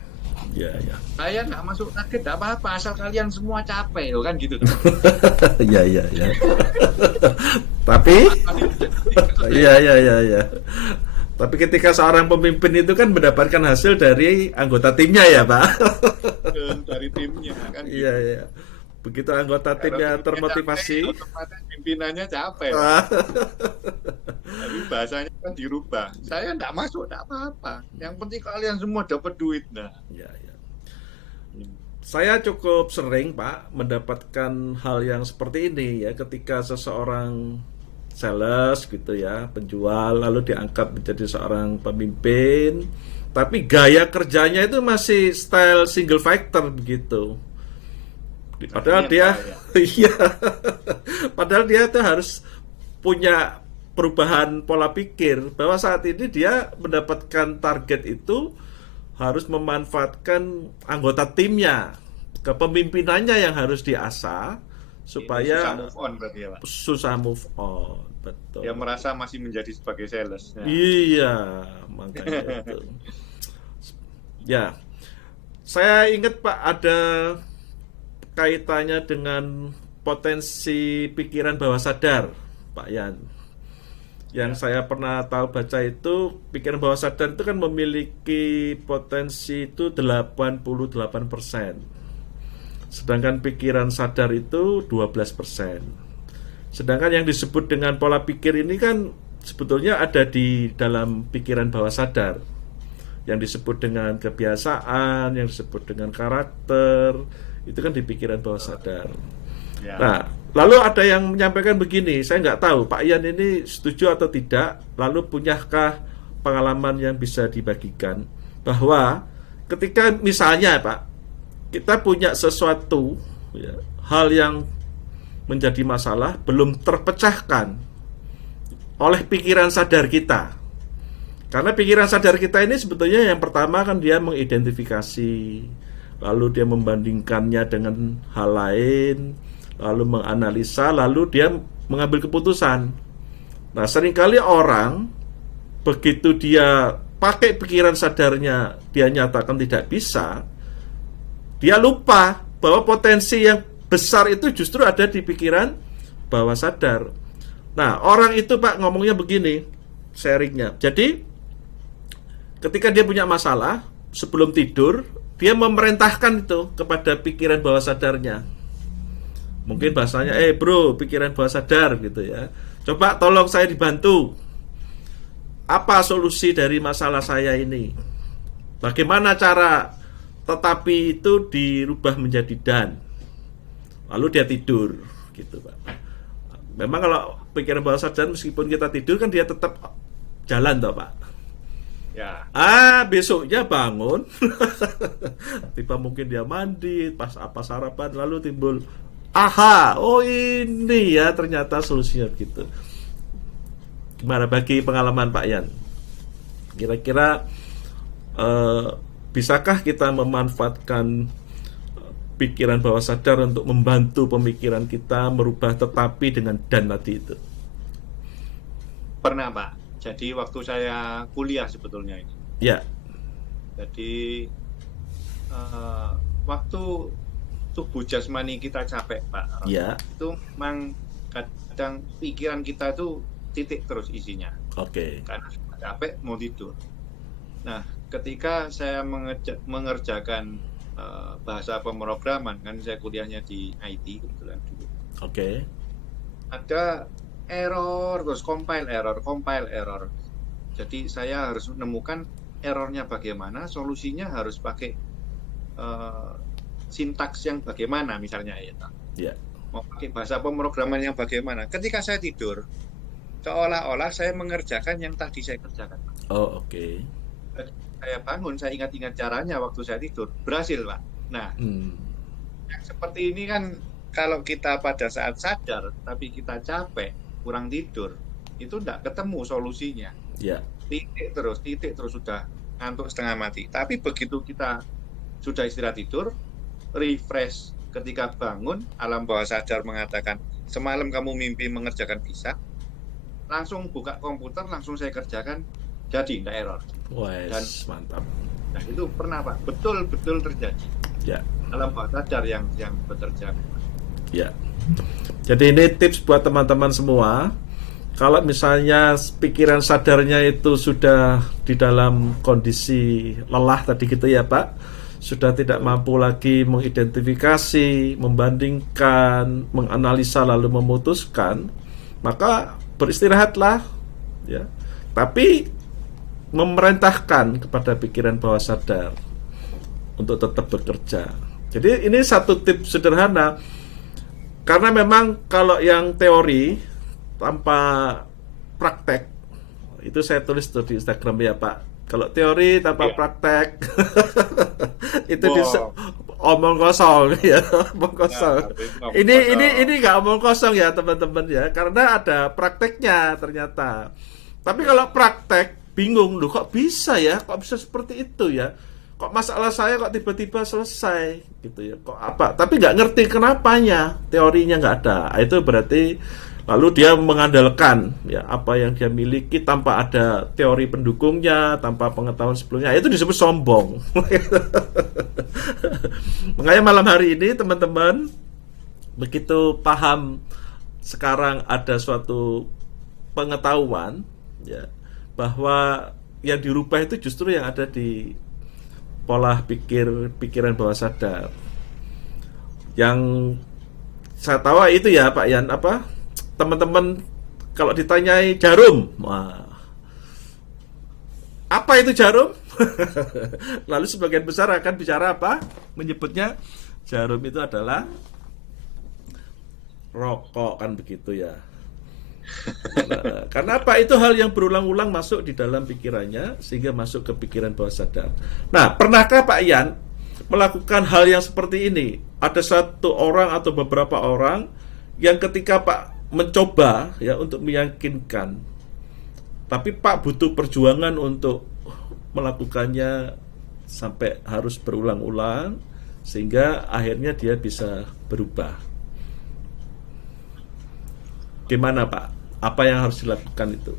Ya. Saya nggak masuk target, nggak apa-apa, asal kalian semua capek, kan gitu. Ya. Tapi, ya. Tapi ketika seorang pemimpin itu kan mendapatkan hasil dari anggota timnya ya, Pak. Dari timnya kan. Iya, iya. Begitu anggota timnya termotivasi, otomatis pimpinannya capek. Tapi bahasanya kan dirubah. Saya enggak masuk, enggak apa-apa. Yang penting kalian semua dapat duit. Nah, ya, ya. Saya cukup sering, Pak, mendapatkan hal yang seperti ini ya, ketika seseorang sales gitu ya, penjual, lalu diangkat menjadi seorang pemimpin, tapi gaya kerjanya itu masih style single factor begitu. Padahal dia, iya, padahal dia itu harus punya perubahan pola pikir bahwa saat ini dia mendapatkan target itu harus memanfaatkan anggota timnya, kepemimpinannya yang harus diasah supaya susah move on berarti ya, Pak. Susah move on, betul. Dia merasa masih menjadi sebagai sales. Nah. Iya, makanya itu. Ya, saya ingat Pak, ada kaitannya dengan potensi pikiran bawah sadar, Pak Yan. Yang saya pernah tahu baca itu, pikiran bawah sadar itu kan memiliki potensi itu 88%. Sedangkan pikiran sadar itu 12%. Sedangkan yang disebut dengan pola pikir ini kan sebetulnya ada di dalam pikiran bawah sadar. Yang disebut dengan kebiasaan, yang disebut dengan karakter, itu kan di pikiran bawah sadar. Ya. Nah, lalu ada yang menyampaikan begini, saya nggak tahu Pak Ian ini setuju atau tidak, lalu punyakah pengalaman yang bisa dibagikan, bahwa ketika misalnya Pak, kita punya sesuatu ya, hal yang menjadi masalah belum terpecahkan oleh pikiran sadar kita. Karena pikiran sadar kita ini sebetulnya yang pertama kan dia mengidentifikasi, lalu dia membandingkannya dengan hal lain, lalu menganalisa, lalu dia mengambil keputusan. Nah, seringkali orang begitu dia pakai pikiran sadarnya, dia nyatakan tidak bisa, dia lupa bahwa potensi yang besar itu justru ada di pikiran bawah sadar. Nah, orang itu Pak ngomongnya begini, sharingnya. Jadi, ketika dia punya masalah, sebelum tidur, dia memerintahkan itu kepada pikiran bawah sadarnya. Mungkin bahasanya, bro, pikiran bawah sadar gitu ya. Coba tolong saya dibantu. Apa solusi dari masalah saya ini? Bagaimana cara tetapi itu dirubah menjadi dan, lalu dia tidur gitu Pak. Memang kalau pikiran bawah sadar meskipun kita tidur kan dia tetap jalan toh Pak ya. Besoknya bangun tiba mungkin dia mandi, pas apa sarapan, lalu timbul ini ya ternyata solusinya gitu. Gimana bagi pengalaman Pak Yan? Kira-kira bisakah kita memanfaatkan pikiran bawah sadar untuk membantu pemikiran kita merubah tetapi dengan dan tadi itu? Pernah Pak. Jadi waktu saya kuliah sebetulnya ini. Ya. Jadi waktu tubuh jasmani kita capek Pak. Ya. Itu memang kadang pikiran kita itu titik terus isinya. Oke. Karena capek mau tidur. Nah, ketika saya mengerjakan bahasa pemrograman, kan saya kuliahnya di IT kebetulan dulu. Oke. Ada error terus compile error. Jadi saya harus menemukan errornya bagaimana, solusinya harus pakai sintaks yang bagaimana misalnya ya. Yeah. Mau pakai bahasa pemrograman yang bagaimana. Ketika saya tidur, seolah-olah saya mengerjakan yang tadi saya kerjakan. Oh, oke. Saya bangun, saya ingat-ingat caranya waktu saya tidur, berhasil Pak. Nah, yang seperti ini kan kalau kita pada saat sadar tapi kita capek, kurang tidur, itu tidak ketemu solusinya. Yeah. Titik terus sudah ngantuk setengah mati. Tapi begitu kita sudah istirahat tidur, refresh, ketika bangun, alam bawah sadar mengatakan, semalam kamu mimpi mengerjakan bisa, langsung buka komputer, langsung saya kerjakan, jadi tidak error. Dan mantap. Nah itu pernah Pak, betul-betul terjadi. Ya. Alam bawah sadar yang bekerja. Ya. Jadi ini tips buat teman-teman semua Kalau misalnya pikiran sadarnya itu sudah di dalam kondisi lelah tadi gitu ya Pak, sudah tidak mampu lagi mengidentifikasi, membandingkan, menganalisa lalu memutuskan, maka beristirahatlah ya. Tapi memerintahkan kepada pikiran bawah sadar untuk tetap bekerja. Jadi ini satu tips sederhana. Karena memang kalau yang teori tanpa praktek, itu saya tulis tuh di Instagram ya Pak. Kalau teori tanpa praktek itu omong kosong ya, omong kosong. Ini nggak omong kosong ya teman-teman ya, karena ada prakteknya ternyata. Tapi kalau praktek bingung loh, kok bisa ya, kok bisa seperti itu ya, kok masalah saya kok tiba-tiba selesai gitu ya, kok apa, tapi nggak ngerti kenapanya, teorinya nggak ada. Itu berarti lalu dia mengandalkan ya apa yang dia miliki tanpa ada teori pendukungnya, tanpa pengetahuan sebelumnya, itu disebut sombong. Makanya malam hari ini teman-teman begitu paham sekarang ada suatu pengetahuan ya, bahwa yang dirubah itu justru yang ada di pola pikiran bawah sadar. Yang saya tahu itu ya Pak Yan, apa teman-teman kalau ditanyai jarum, wah, apa itu jarum? Lalu sebagian besar akan bicara apa? Menyebutnya jarum itu adalah rokok, kan begitu ya. Nah, karena apa? Itu hal yang berulang-ulang masuk di dalam pikirannya sehingga masuk ke pikiran bawah sadar. Nah, pernahkah Pak Yan melakukan hal yang seperti ini? Ada satu orang atau beberapa orang yang ketika Pak mencoba ya untuk meyakinkan, tapi Pak butuh perjuangan untuk melakukannya sampai harus berulang-ulang sehingga akhirnya dia bisa berubah. Gimana Pak? Apa yang harus dilakukan itu?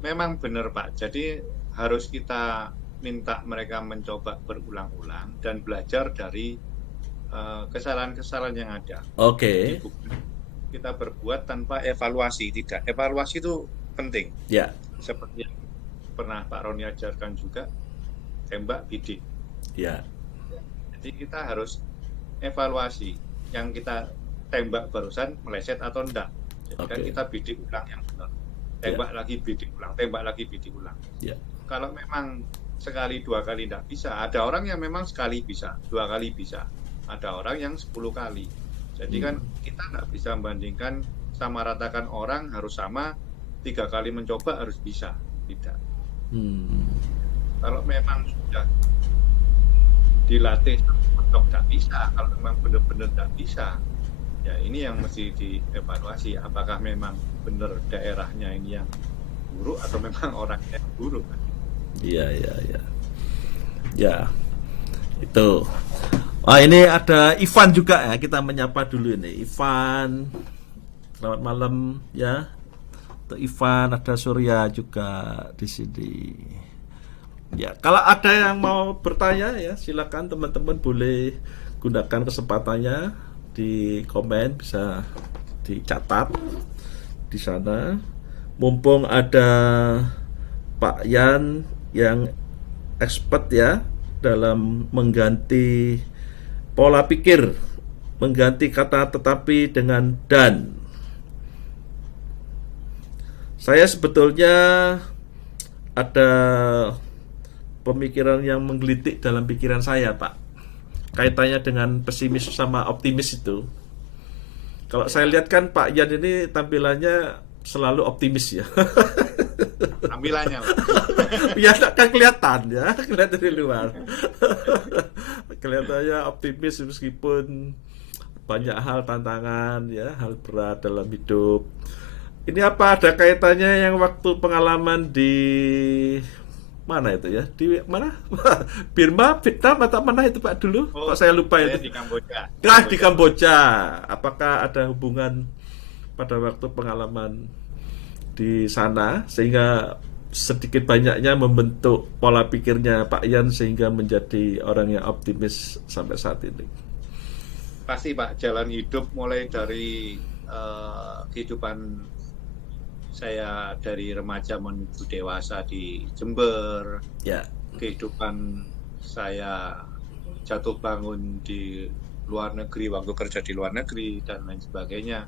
Memang benar Pak. Jadi harus kita minta mereka mencoba berulang-ulang dan belajar dari kesalahan-kesalahan yang ada. Oke. Kita berbuat tanpa evaluasi. Tidak. Evaluasi itu penting. Ya. Seperti yang pernah Pak Roni ajarkan juga, tembak bidik. Ya. Jadi kita harus evaluasi. Yang kita tembak barusan meleset atau enggak. Jadi kan kita bidik ulang yang benar. Tembak lagi bidik ulang, tembak lagi bidik ulang. Kalau memang sekali dua kali enggak bisa, ada orang yang memang sekali bisa, dua kali bisa, ada orang yang 10 kali. Jadi kan kita enggak bisa membandingkan sama ratakan orang harus sama 3 kali mencoba harus bisa, tidak. Kalau memang sudah dilatih mentok tidak bisa, kalau memang benar-benar tidak bisa, ya ini yang mesti dievaluasi, apakah memang benar daerahnya ini yang buruk atau memang orangnya yang buruk. Iya. Ya, itu. Ini ada Ivan juga ya, kita menyapa dulu ini. Ivan, selamat malam ya. Untuk Ivan, ada Surya juga di sini. Ya, kalau ada yang mau bertanya ya, silakan teman-teman boleh gunakan kesempatannya di komen, bisa dicatat di sana. Mumpung ada Pak Yan yang expert ya dalam mengganti pola pikir, mengganti kata tetapi dengan dan. Saya sebetulnya ada pemikiran yang menggelitik dalam pikiran saya, Pak. Kaitannya dengan pesimis sama optimis itu. Kalau saya lihat kan Pak Yan ini tampilannya selalu optimis ya. Tampilannya. Ya kan kelihatan ya, kelihatan dari luar. Kelihatannya optimis meskipun banyak hal tantangan ya, hal berat dalam hidup. Ini apa ada kaitannya yang waktu pengalaman di mana itu ya? Di mana? Birma, Vietnam atau mana itu Pak dulu? Kok saya lupa itu. Di Kamboja. Di Kamboja. Apakah ada hubungan pada waktu pengalaman di sana sehingga sedikit banyaknya membentuk pola pikirnya Pak Yan sehingga menjadi orang yang optimis sampai saat ini? pasti Pak, jalan hidup mulai dari kehidupan saya dari remaja menuju dewasa di Jember, Ya, kehidupan saya jatuh bangun di luar negeri, waktu kerja di luar negeri dan lain sebagainya,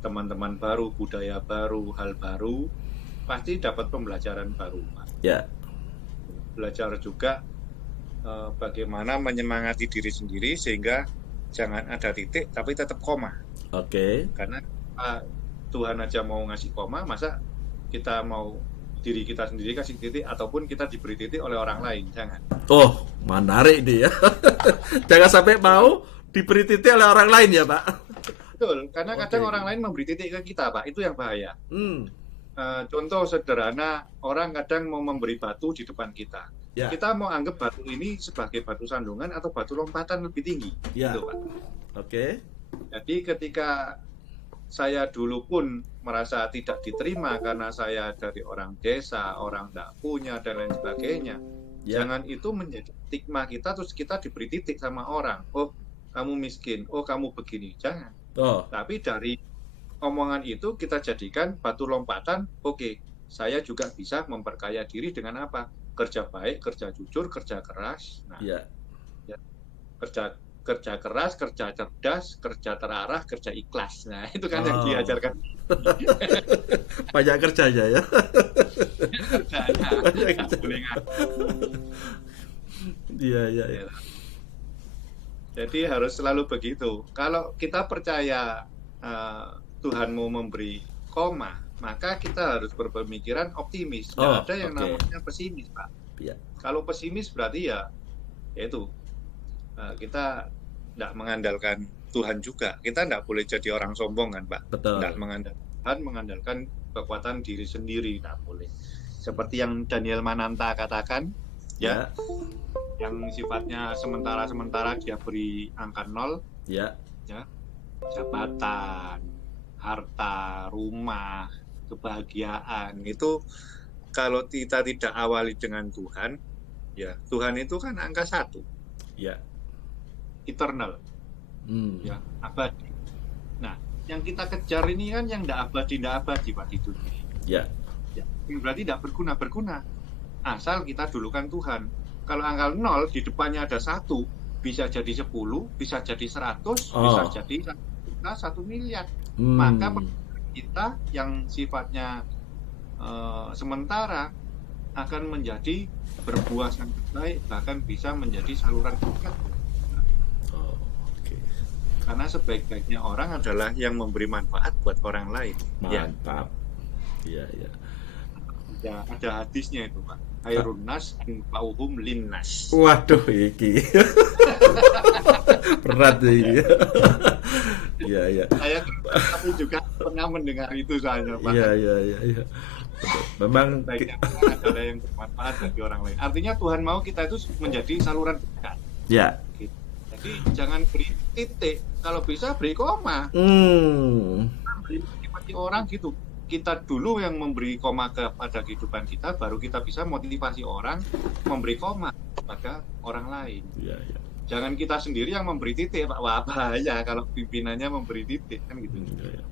teman-teman baru, budaya baru, hal baru, pasti dapat pembelajaran baru, Pak. ya, Belajar juga bagaimana menyemangati diri sendiri sehingga jangan ada titik tapi tetap koma. oke. Karena Tuhan aja mau ngasih koma, masa kita mau diri kita sendiri kasih titik ataupun kita diberi titik oleh orang lain, jangan. Oh, menarik ini ya. Jangan sampai mau diberi titik oleh orang lain ya, Pak. Betul, karena kadang Oke. orang lain memberi titik ke kita, Pak, itu yang bahaya. Hmm, Contoh sederhana, orang kadang mau memberi batu di depan kita. ya, Kita mau anggap batu ini sebagai batu sandungan atau batu lompatan lebih tinggi, ya. gitu, Pak. Oke. Jadi ketika saya dulu pun merasa tidak diterima karena saya dari orang desa, orang tidak punya dan lain sebagainya. Ya. Jangan itu menjadi stigma kita terus kita diberi titik sama orang. Oh, kamu miskin. Oh, kamu begini. Jangan. Oh, Tapi dari omongan itu kita jadikan batu lompatan. Oke, saya juga bisa memperkaya diri dengan apa? Kerja baik, kerja jujur, kerja keras. Nah, ya. kerja keras, kerja cerdas, kerja terarah, kerja ikhlas. Nah, itu kan yang Oh. diajarkan Banyak kerjanya ya. kerjanya. Banyak Nggak kerja. boleh ngaku. Iya, iya, iya. Jadi harus selalu begitu. Kalau kita percaya Tuhan mau memberi koma, maka kita harus berpemikiran optimis. Nggak Oh, ada yang oke. namanya pesimis, Pak. Iya. Kalau pesimis berarti ya itu kita tidak mengandalkan Tuhan juga. Kita tidak boleh jadi orang sombong kan, Pak. Betul. Tidak mengandalkan Tuhan, mengandalkan kekuatan diri sendiri, tidak boleh. Seperti yang Daniel Mananta katakan, ya, yang sifatnya sementara-sementara dia beri angka 0, Ya. jabatan, harta, rumah, kebahagiaan, itu kalau kita tidak awali dengan Tuhan, ya Tuhan itu kan angka 1, Ya. eternal, Hmm. ya abadi. Nah, yang kita kejar ini kan yang tidak abadi Pak di dunia. Ya. Ya, berarti tidak berguna. Asal kita dulukan Tuhan. Kalau angka 0 di depannya ada 1, bisa jadi 10, bisa jadi 100, bisa jadi 1 miliar. Maka kita yang sifatnya sementara akan menjadi berbuah sangat baik, bahkan bisa menjadi saluran berkat. Oh, oke. Karena sebaik-baiknya orang adalah yang memberi manfaat buat orang lain. Mantap. Iya, iya. Ya, ada hadisnya itu, Pak. Khairun nas anfa'uhum linnas. Waduh, iki. Berat ini. Iya, iya. Saya tapi juga pernah mendengar itu soalnya, Pak. Iya, iya, iya, iya. Betul. Memang Baiknya orang adalah yang bermanfaat bagi orang lain. Artinya Tuhan mau kita itu menjadi saluran berkat. ya. Jadi jangan beri titik, kalau bisa beri koma. Beri motivasi orang gitu. Kita dulu yang memberi koma kepada kehidupan kita, baru kita bisa motivasi orang memberi koma kepada orang lain. Iya, iya. Jangan kita sendiri yang memberi titik, Pak. Wah, bahaya kalau pimpinannya memberi titik kan gitu. Iya, iya.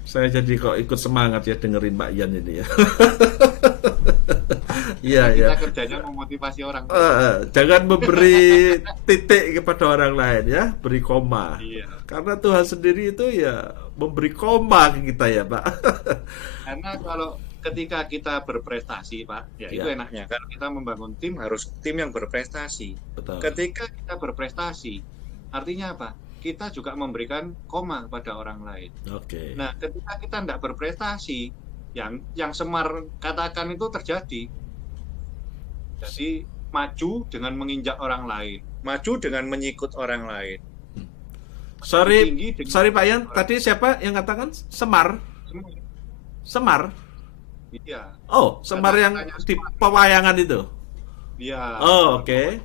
Saya jadi kok ikut semangat ya dengerin Pak Yan ini ya. Iya, iya. Kita kerjanya memotivasi orang. Jangan memberi titik kepada orang lain ya, beri koma. Iya. Karena Tuhan sendiri itu ya memberi koma ke kita ya, Pak. Karena kalau ketika kita berprestasi, Pak, ya itu Ya. enaknya. Kalau kita membangun tim, harus tim yang berprestasi. Betul. Ketika kita berprestasi, artinya apa? Kita juga memberikan koma kepada orang lain. Oke. Nah, ketika kita tidak berprestasi, yang Semar katakan itu terjadi. Jadi maju dengan menginjak orang lain, maju dengan menyikut orang lain. Sorry, Tinggi dengan sorry Pak Yan, tadi siapa yang katakan Semar? Semar? Iya, Oh, Semar yang di pewayangan itu. iya. Oh, oke.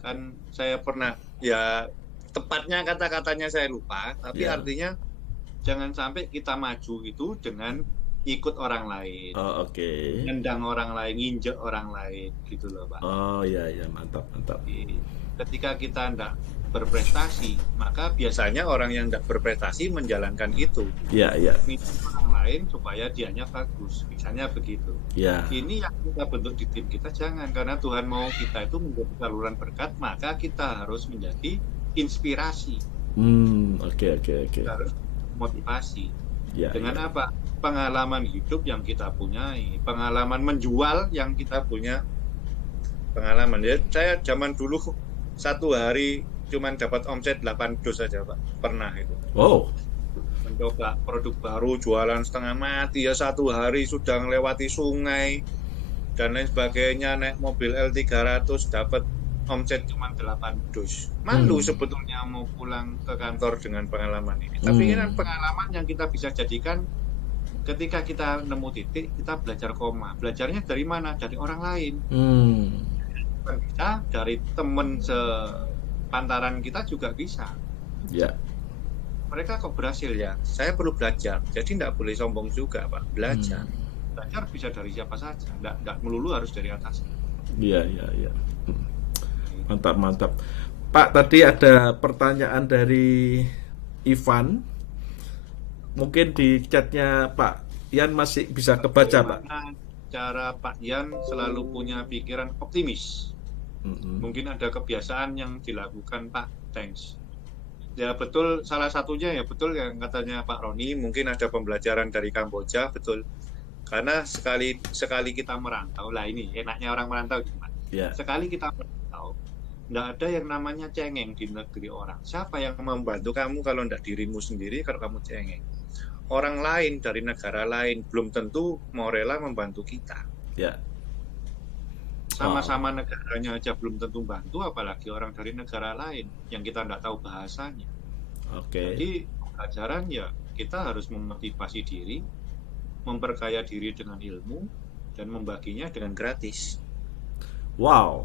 Kan saya pernah, ya tepatnya kata-katanya saya lupa, tapi Ya. artinya jangan sampai kita maju itu dengan ikut orang lain, Oh, oke. nendang orang lain, nginjek orang lain, gitu loh Pak. Oh, iya, mantap. Jadi, ketika kita tidak berprestasi, maka biasanya orang yang tidak berprestasi menjalankan itu. Iya. Nginjek orang lain supaya dianya bagus, misalnya begitu. Iya. Ini yang kita bentuk di tim kita, jangan, karena Tuhan mau kita itu menjadi saluran berkat, maka kita harus menjadi inspirasi. Oke. Kita harus motivasi. Ya, Dengan apa? Pengalaman hidup yang kita punyai, pengalaman menjual yang kita punya, pengalaman. Ya, saya zaman dulu satu hari cuman dapat omset 8 dus saja Pak, pernah itu. Oh, Mencoba produk baru, jualan setengah mati ya, satu hari sudah melewati sungai dan lain sebagainya, naik mobil L300 dapat omset cuma 8 dus. Malu sebetulnya mau pulang ke kantor dengan pengalaman ini. Tapi ini kan pengalaman yang kita bisa jadikan ketika kita nemu titik, kita belajar koma. Belajarnya dari mana? Dari orang lain. Bukan bisa, dari teman sepantaran kita juga bisa. ya. Mereka kok berhasil ya? Saya perlu belajar. Jadi tidak boleh sombong juga Pak. Belajar. Belajar bisa dari siapa saja. Tidak melulu harus dari atas. Iya. Mantap. Pak, tadi ada pertanyaan dari Ivan. Mungkin di chatnya Pak Yan masih bisa kebaca, Pak. Cara Pak Yan selalu punya pikiran optimis. Mungkin ada kebiasaan yang dilakukan Pak. Thanks. Ya betul, salah satunya ya betul yang katanya Pak Roni, mungkin ada pembelajaran dari Kamboja, betul. Karena sekali kita merantau, lah ini enaknya orang merantau gimana? Yeah. Sekali kita merantau, tidak ada yang namanya cengeng di negeri orang. Siapa yang membantu kamu kalau tidak dirimu sendiri kalau kamu cengeng? Orang lain dari negara lain belum tentu mau rela membantu kita. Ya. Sama-sama negaranya aja belum tentu bantu, apalagi orang dari negara lain yang kita tidak tahu bahasanya. Oke. Jadi pelajaran ya kita harus memotivasi diri, memperkaya diri dengan ilmu, dan membaginya dengan gratis. Wow.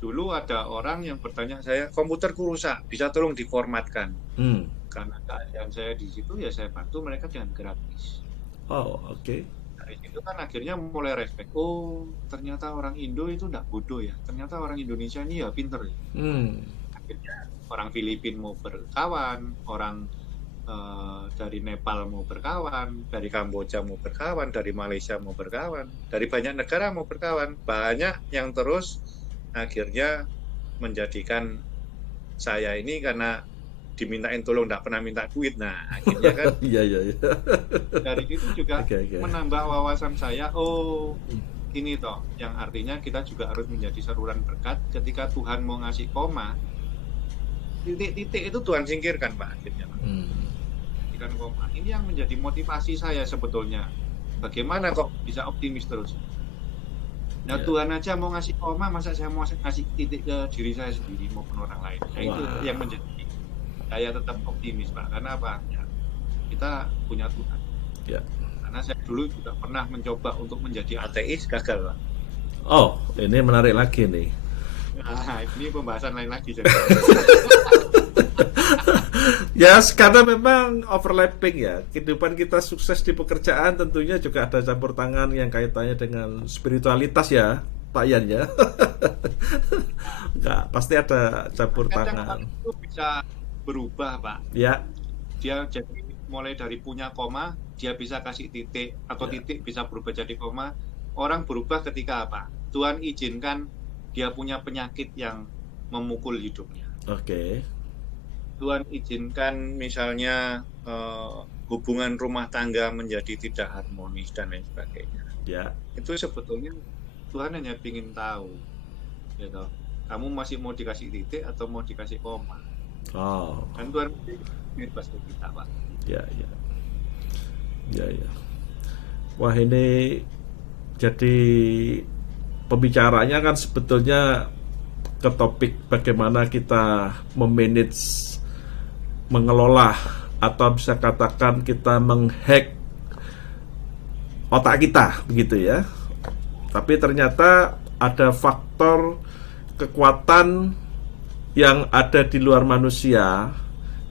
Dulu ada orang yang bertanya saya, komputerku rusak, bisa tolong diformatkan? Karena keadaan saya di situ ya saya bantu mereka dengan gratis. Oh, oke. Dari situ kan akhirnya mulai respect. Oh, ternyata orang Indo itu tidak bodoh ya. Ternyata orang Indonesia ini ya pinter ya. Akhirnya orang Filipina mau berkawan, orang dari Nepal mau berkawan, dari Kamboja mau berkawan, dari Malaysia mau berkawan, dari banyak negara mau berkawan. Banyak yang terus akhirnya menjadikan saya ini karena dimintain tolong tidak pernah minta duit. Nah akhirnya kan Iya. dari itu juga Okay. menambah wawasan saya. Oh ini toh yang artinya kita juga harus menjadi saluran berkat. Ketika Tuhan mau ngasih koma, titik-titik itu Tuhan singkirkan Pak akhirnya Pak. Singkirkan koma. Ini yang menjadi motivasi saya sebetulnya. Bagaimana kok bisa optimis terus? Nah Tuhan aja mau ngasih koma, masa saya mau ngasih titik ke diri saya sendiri maupun orang lain. Nah itu yang menjadi saya tetap optimis Pak. Karena apa? Ya, kita punya Tuhan. Ya. Karena saya dulu juga pernah mencoba untuk menjadi ateis, gagal Pak. Oh, ini menarik lagi nih. Nah, ini pembahasan lain lagi. Ya, karena memang overlapping ya. Kehidupan kita sukses di pekerjaan tentunya juga ada campur tangan yang kaitannya dengan spiritualitas ya, Pak Yan ya. Enggak, pasti ada campur tangan. Itu bisa berubah Pak. Ya. Dia jadi mulai dari punya koma, dia bisa kasih titik atau titik bisa berubah jadi koma. Orang berubah ketika apa? Tuhan izinkan dia punya penyakit yang memukul hidupnya. Oke. Tuhan izinkan misalnya hubungan rumah tangga menjadi tidak harmonis dan lain sebagainya. Ya. Itu sebetulnya Tuhan hanya ingin tahu, gitu. Kamu masih mau dikasih titik atau mau dikasih koma? Oh. Kan Tuhan bebas ke kita Pak. Ya. Wah ini jadi pembicaranya kan sebetulnya ke topik bagaimana kita memanage, mengelola atau bisa katakan kita menghack otak kita begitu ya. Tapi ternyata ada faktor kekuatan yang ada di luar manusia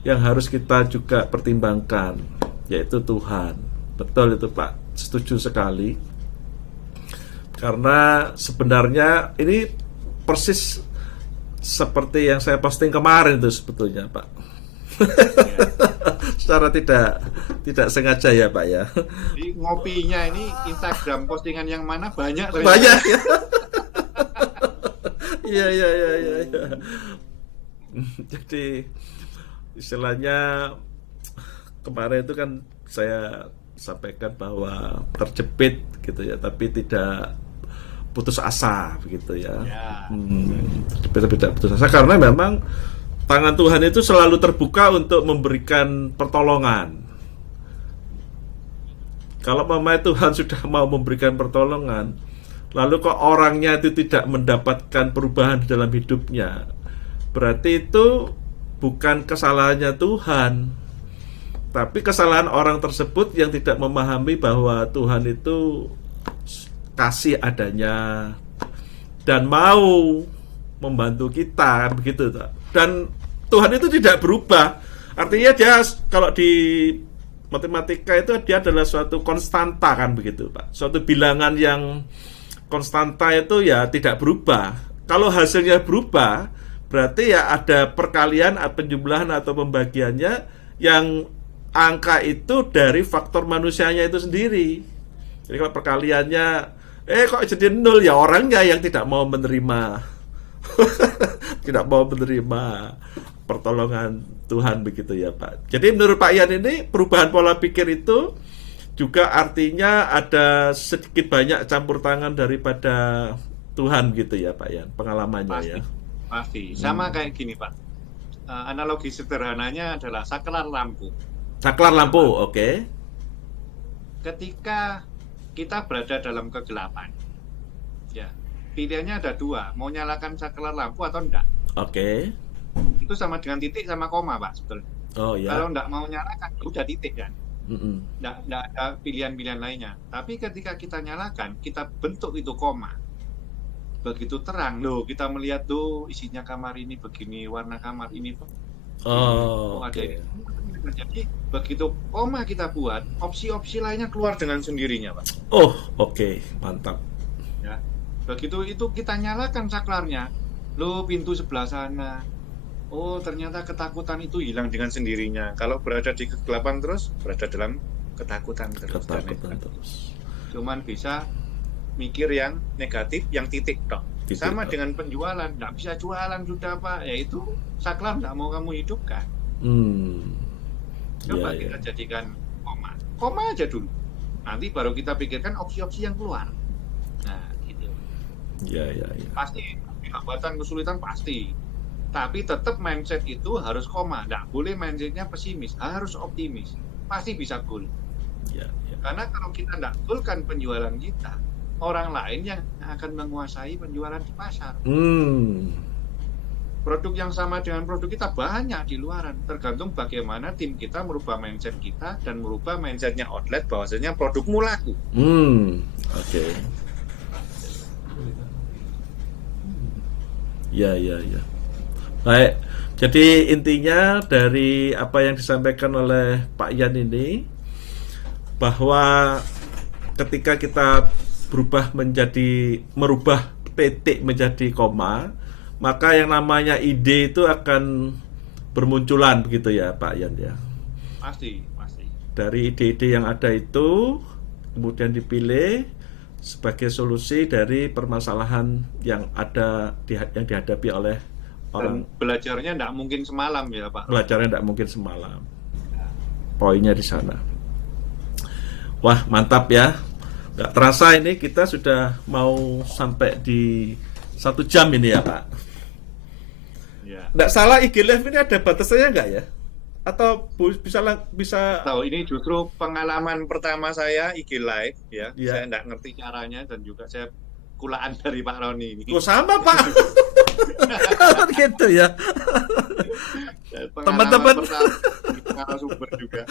yang harus kita juga pertimbangkan, yaitu Tuhan. betul itu Pak, setuju sekali. Karena sebenarnya ini persis seperti yang saya posting kemarin itu sebetulnya Pak. Secara tidak sengaja ya Pak ya. Jadi ngopinya ini Instagram postingan yang mana banyak ya. Iya. Jadi istilahnya kemarin itu kan saya sampaikan bahwa terjepit gitu ya, tapi tidak putus asa begitu ya. Tidak putus asa karena memang tangan Tuhan itu selalu terbuka untuk memberikan pertolongan. Kalau Tuhan sudah mau memberikan pertolongan, lalu kok orangnya itu tidak mendapatkan perubahan di dalam hidupnya, berarti itu bukan kesalahannya Tuhan, tapi kesalahan orang tersebut yang tidak memahami bahwa Tuhan itu kasih adanya dan mau membantu kita, begitu. Dan Tuhan itu tidak berubah. Artinya dia kalau di matematika itu dia adalah suatu konstanta kan begitu Pak. Suatu bilangan yang konstanta itu ya tidak berubah. Kalau hasilnya berubah, berarti ya ada perkalian, penjumlahan atau pembagiannya yang angka itu dari faktor manusianya itu sendiri. Jadi kalau perkaliannya kok jadi 0, ya orangnya yang tidak mau menerima tidak mau menerima pertolongan Tuhan begitu ya Pak. Jadi menurut Pak Yan ini perubahan pola pikir itu juga artinya ada sedikit banyak campur tangan daripada Tuhan gitu ya Pak Yan, pengalamannya. Pasti. Sama kayak gini Pak. Analogi sederhananya adalah saklar lampu. Saklar lampu, oke. Ketika kita berada dalam kegelapan, ya pilihannya ada 2, mau nyalakan saklar lampu atau enggak. Oke. Itu sama dengan titik sama koma Pak sebetulnya. Oh ya. Kalau enggak mau nyalakan, udah titik kan. Enggak ada pilihan-pilihan lainnya. Tapi ketika kita nyalakan, kita bentuk itu koma. Begitu terang, loh kita melihat tuh isinya kamar ini begini, warna kamar ini. Oke. Jadi begitu koma kita buat, opsi-opsi lainnya keluar dengan sendirinya Pak. Oke. Mantap. Ya. Begitu itu kita nyalakan saklarnya, loh pintu sebelah sana, ternyata ketakutan itu hilang dengan sendirinya. Kalau berada di kegelapan terus, berada dalam ketakutan terus. Cuman bisa mikir yang negatif, yang titik tok. Sama dengan penjualan, nggak bisa jualan sudah Pak, yaitu saklar nggak mau kamu hidupkan. Coba kita jadikan koma aja dulu. Nanti baru kita pikirkan opsi-opsi yang keluar. Nah, gitu. Ya. Pasti hambatan, kesulitan pasti. Tapi tetap mindset itu harus koma. Nggak boleh mindsetnya pesimis, harus optimis. Pasti bisa goal. Ya. Karena kalau kita nggak goalkan penjualan kita, orang lain yang akan menguasai penjualan di pasar. Produk yang sama dengan produk kita banyak di luaran. Tergantung bagaimana tim kita merubah mindset kita dan merubah mindsetnya outlet bahwasanya produkmu laku. Oke. Ya. Baik. Jadi intinya dari apa yang disampaikan oleh Pak Yan ini, bahwa ketika kita merubah titik menjadi koma, maka yang namanya ide itu akan bermunculan begitu ya Pak Yan ya. Pasti. Dari ide-ide yang ada itu kemudian dipilih sebagai solusi dari permasalahan yang ada yang dihadapi oleh orang. Dan belajarnya tidak mungkin semalam ya Pak. Belajarnya tidak mungkin semalam. Poinnya di sana. Wah mantap ya. Nggak terasa ini kita sudah mau sampai di 1 jam ini ya Pak. Ya. Nggak salah IG Live ini ada batasannya nggak ya? Atau bisa? Tahu ini justru pengalaman pertama saya IG Live ya. Saya nggak ngerti caranya dan juga saya kulaan dari Pak Roni ini. Sama Pak. Gitu ya. Teman-teman. Sumber juga.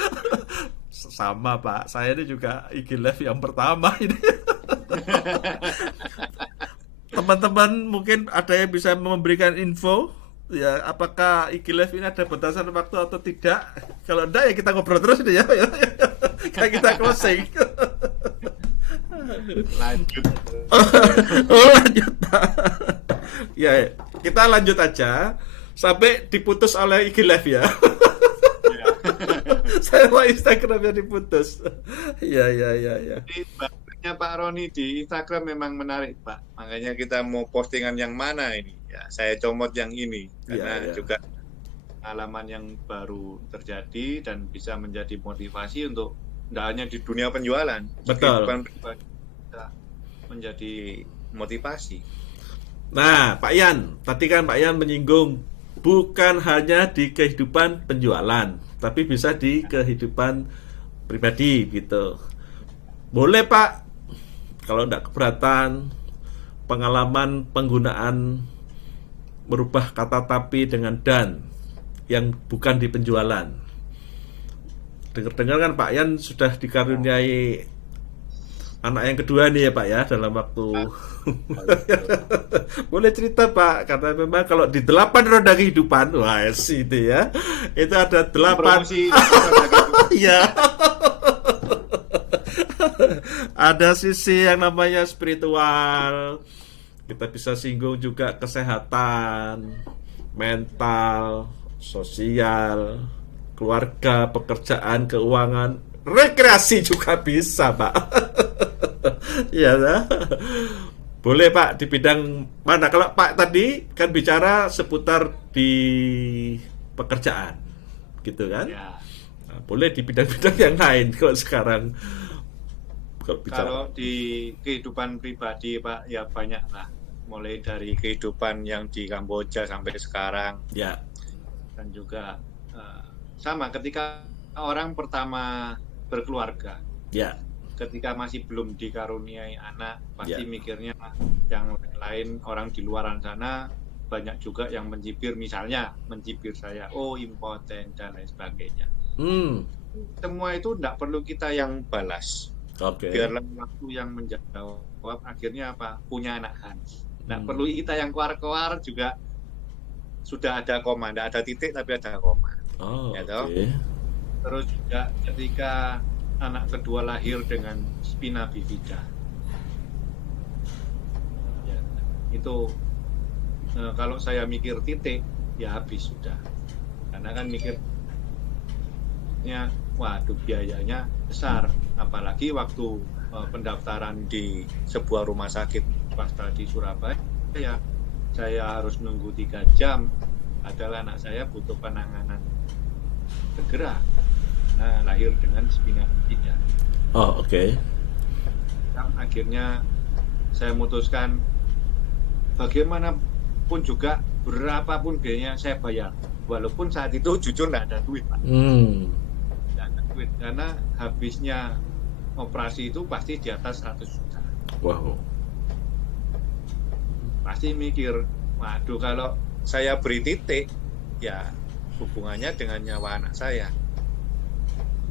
Sama Pak. Saya ini juga IG Live yang pertama ini. Teman-teman mungkin ada yang bisa memberikan info ya, apakah IG Live ini ada batasan waktu atau tidak? Kalau enggak ya kita ngobrol terus ini ya. kita closing. Lanjut. Oh, lanjut. Ya, kita lanjut aja sampai diputus oleh IG Live ya. Ya. Saya mau Instagramnya diputus. Ya. Jadi bahannya Pak Roni di Instagram memang menarik, Pak. Makanya kita mau postingan yang mana ini? Ya, saya comot yang ini karena Ya. juga pengalaman yang baru terjadi dan bisa menjadi motivasi untuk tidak hanya di dunia penjualan, Betul. kehidupan pribadi bisa menjadi motivasi. Nah, Pak Yan, tadi kan Pak Yan menyinggung bukan hanya di kehidupan penjualan, tapi bisa di kehidupan pribadi gitu. Boleh Pak, kalau tidak keberatan, pengalaman penggunaan merubah kata tapi dengan dan yang bukan di penjualan. Dengar-dengar kan Pak Yan sudah dikaruniai anak yang kedua nih ya Pak ya dalam waktu. Boleh cerita Pak, karena memang kalau di 8 roda kehidupan, wah itu ya, itu ada 8. Promosi Iya. Ada sisi yang namanya spiritual. Kita bisa singgung juga kesehatan, mental, sosial, keluarga, pekerjaan, keuangan, rekreasi juga bisa, Pak. Iya, nah. Boleh Pak di bidang mana? Kalau Pak tadi kan bicara seputar di pekerjaan, gitu kan? ya. Nah, boleh di bidang-bidang yang lain kalau sekarang. Kalau di kehidupan pribadi Pak, ya banyak lah. Mulai dari kehidupan yang di Kamboja sampai sekarang. Ya. Dan juga sama ketika orang pertama berkeluarga. Ya. Ketika masih belum dikaruniai anak, pasti Ya. mikirnya yang lain, orang di luar sana banyak juga yang mencibir, misalnya mencibir saya, oh impoten dan lain sebagainya. Semua itu tidak perlu kita yang balas. Oke. Biarlah waktu yang menjawab. Akhirnya apa? Punya anak Hans. Nah, perlu kita yang keluar-keluar juga sudah ada koma, tidak ada titik tapi ada koma. Oh, Ya, oke. Terus juga ketika anak kedua lahir dengan spina bifida, ya, itu kalau saya mikir titik, ya habis sudah. Karena kan mikirnya, waduh biayanya besar. Apalagi waktu pendaftaran di sebuah rumah sakit swasta di Surabaya, ya, saya harus nunggu 3 jam. Adalah anak saya butuh penanganan segera. Nah, lahir dengan spina bifida. Oh, oke. Akhirnya saya memutuskan bagaimanapun juga, berapapun biayanya saya bayar. Walaupun saat itu jujur tidak ada duit, Pak. Tidak ada duit, karena habisnya operasi itu pasti di atas 100 juta. Wow. Pasti mikir, waduh kalau saya beri titik, ya hubungannya dengan nyawa anak saya.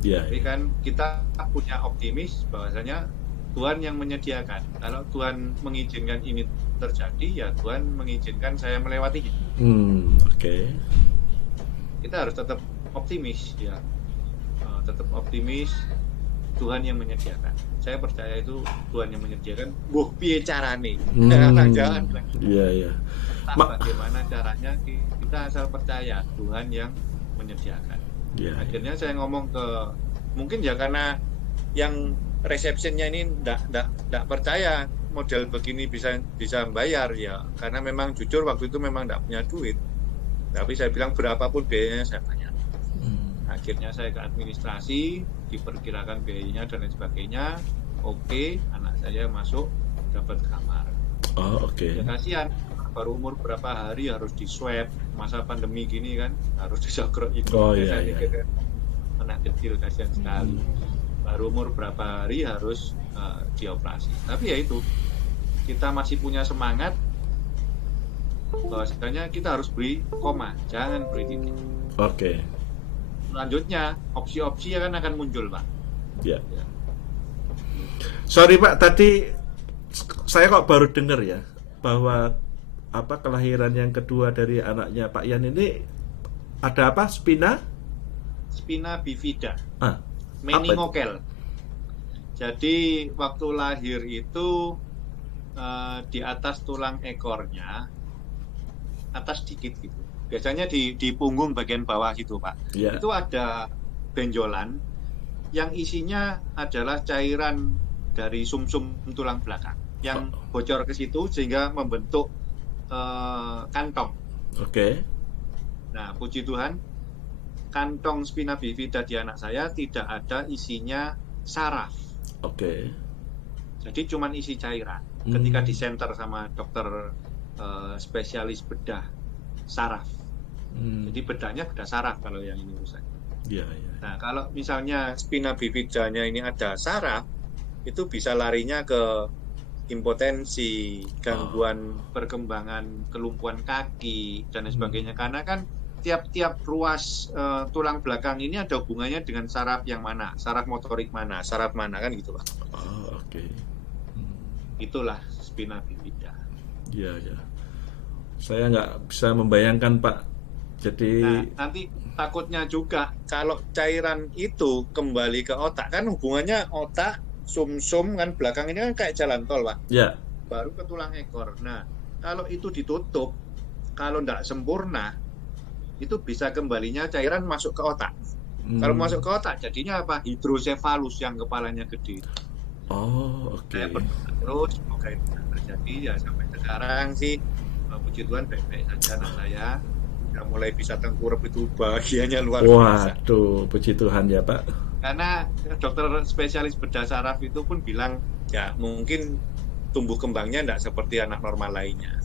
Ya. Tapi kan kita punya optimis bahwasanya Tuhan yang menyediakan. Kalau Tuhan mengizinkan ini terjadi, ya Tuhan mengizinkan saya melewatinya. Oke. Kita harus tetap optimis, ya. Tetap optimis. Tuhan yang menyediakan. Saya percaya itu Tuhan yang menyediakan. Buh, piye carane? Jangan. Iya. Bagaimana caranya? Kita asal percaya Tuhan yang menyediakan. Yeah. Akhirnya saya ngomong ke, mungkin ya karena yang resepsinya ini enggak percaya model begini bisa bayar, ya karena memang jujur waktu itu memang enggak punya duit. Tapi saya bilang berapapun biayanya saya bayar. Akhirnya saya ke administrasi, diperkirakan biayanya dan lain sebagainya. Oke, anak saya masuk dapat kamar. Oh, oke. Ya kasihan, baru umur berapa hari harus di swab, masa pandemi gini kan harus disogrok itu. Oh, saya iya. pikir anak kecil kasihan sekali. Baru umur berapa hari harus dioperasi. Tapi ya itu, kita masih punya semangat bahwasanya kita harus beri koma, jangan beri titik. Oke. Selanjutnya opsi-opsi akan muncul, Pak. Ya. Sorry Pak, tadi saya kok baru dengar ya bahwa kelahiran yang kedua dari anaknya Pak Yan ini ada apa? Spina Spina bifida. Ah, Meningokel. Jadi waktu lahir itu di atas tulang ekornya, atas dikit gitu. Biasanya di punggung bagian bawah gitu, Pak. Ya. Itu ada benjolan yang isinya adalah cairan dari sumsum tulang belakang yang bocor ke situ sehingga membentuk kantong. Oke. Nah, puji Tuhan, kantong spina bifida di anak saya tidak ada isinya saraf. Oke. Jadi cuman isi cairan. Ketika di center sama dokter spesialis bedah saraf. Jadi bedahnya bedah saraf kalau yang ini rusak. Iya, iya. Nah, kalau misalnya spina bifidanya ini ada saraf, itu bisa larinya ke impotensi, gangguan perkembangan kelumpuhan kaki dan sebagainya. Karena kan tiap-tiap ruas tulang belakang ini ada hubungannya dengan saraf yang mana, saraf motorik mana, saraf mana, kan gitu, Pak. Oh, oke. Itulah spina bifida. Iya, ya. Saya nggak bisa membayangkan, Pak. Jadi nanti takutnya juga kalau cairan itu kembali ke otak, kan hubungannya otak, sumsum kan belakang ini kan kayak jalan tol, Pak. Ya. Baru ke tulang ekor. Nah, kalau itu ditutup, kalau tidak sempurna, itu bisa kembalinya cairan masuk ke otak. Kalau masuk ke otak, jadinya apa? Hidrosefalus yang kepalanya gede. Oh, oke. Terus, semoga itu terjadi ya sampai sekarang sih. Puji Tuhan baik-baik saja anak saya. Udah mulai bisa tengkurap, itu bahagianya luar biasa. Waduh, puji Tuhan ya, Pak. Karena dokter spesialis bedah saraf itu pun bilang ya mungkin tumbuh kembangnya tidak seperti anak normal lainnya.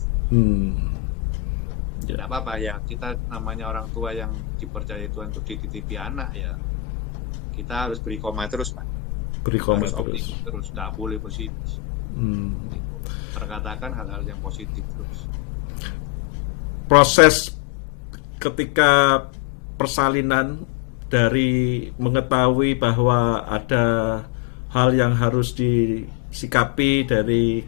Tidak apa-apa ya, kita namanya orang tua yang dipercaya Tuhan untuk dititipi anak ya, kita harus beri koma terus, Pak. Beri koma terus, tidak boleh positif. Perkatakan hal-hal yang positif terus. Proses ketika persalinan dari mengetahui bahwa ada hal yang harus disikapi dari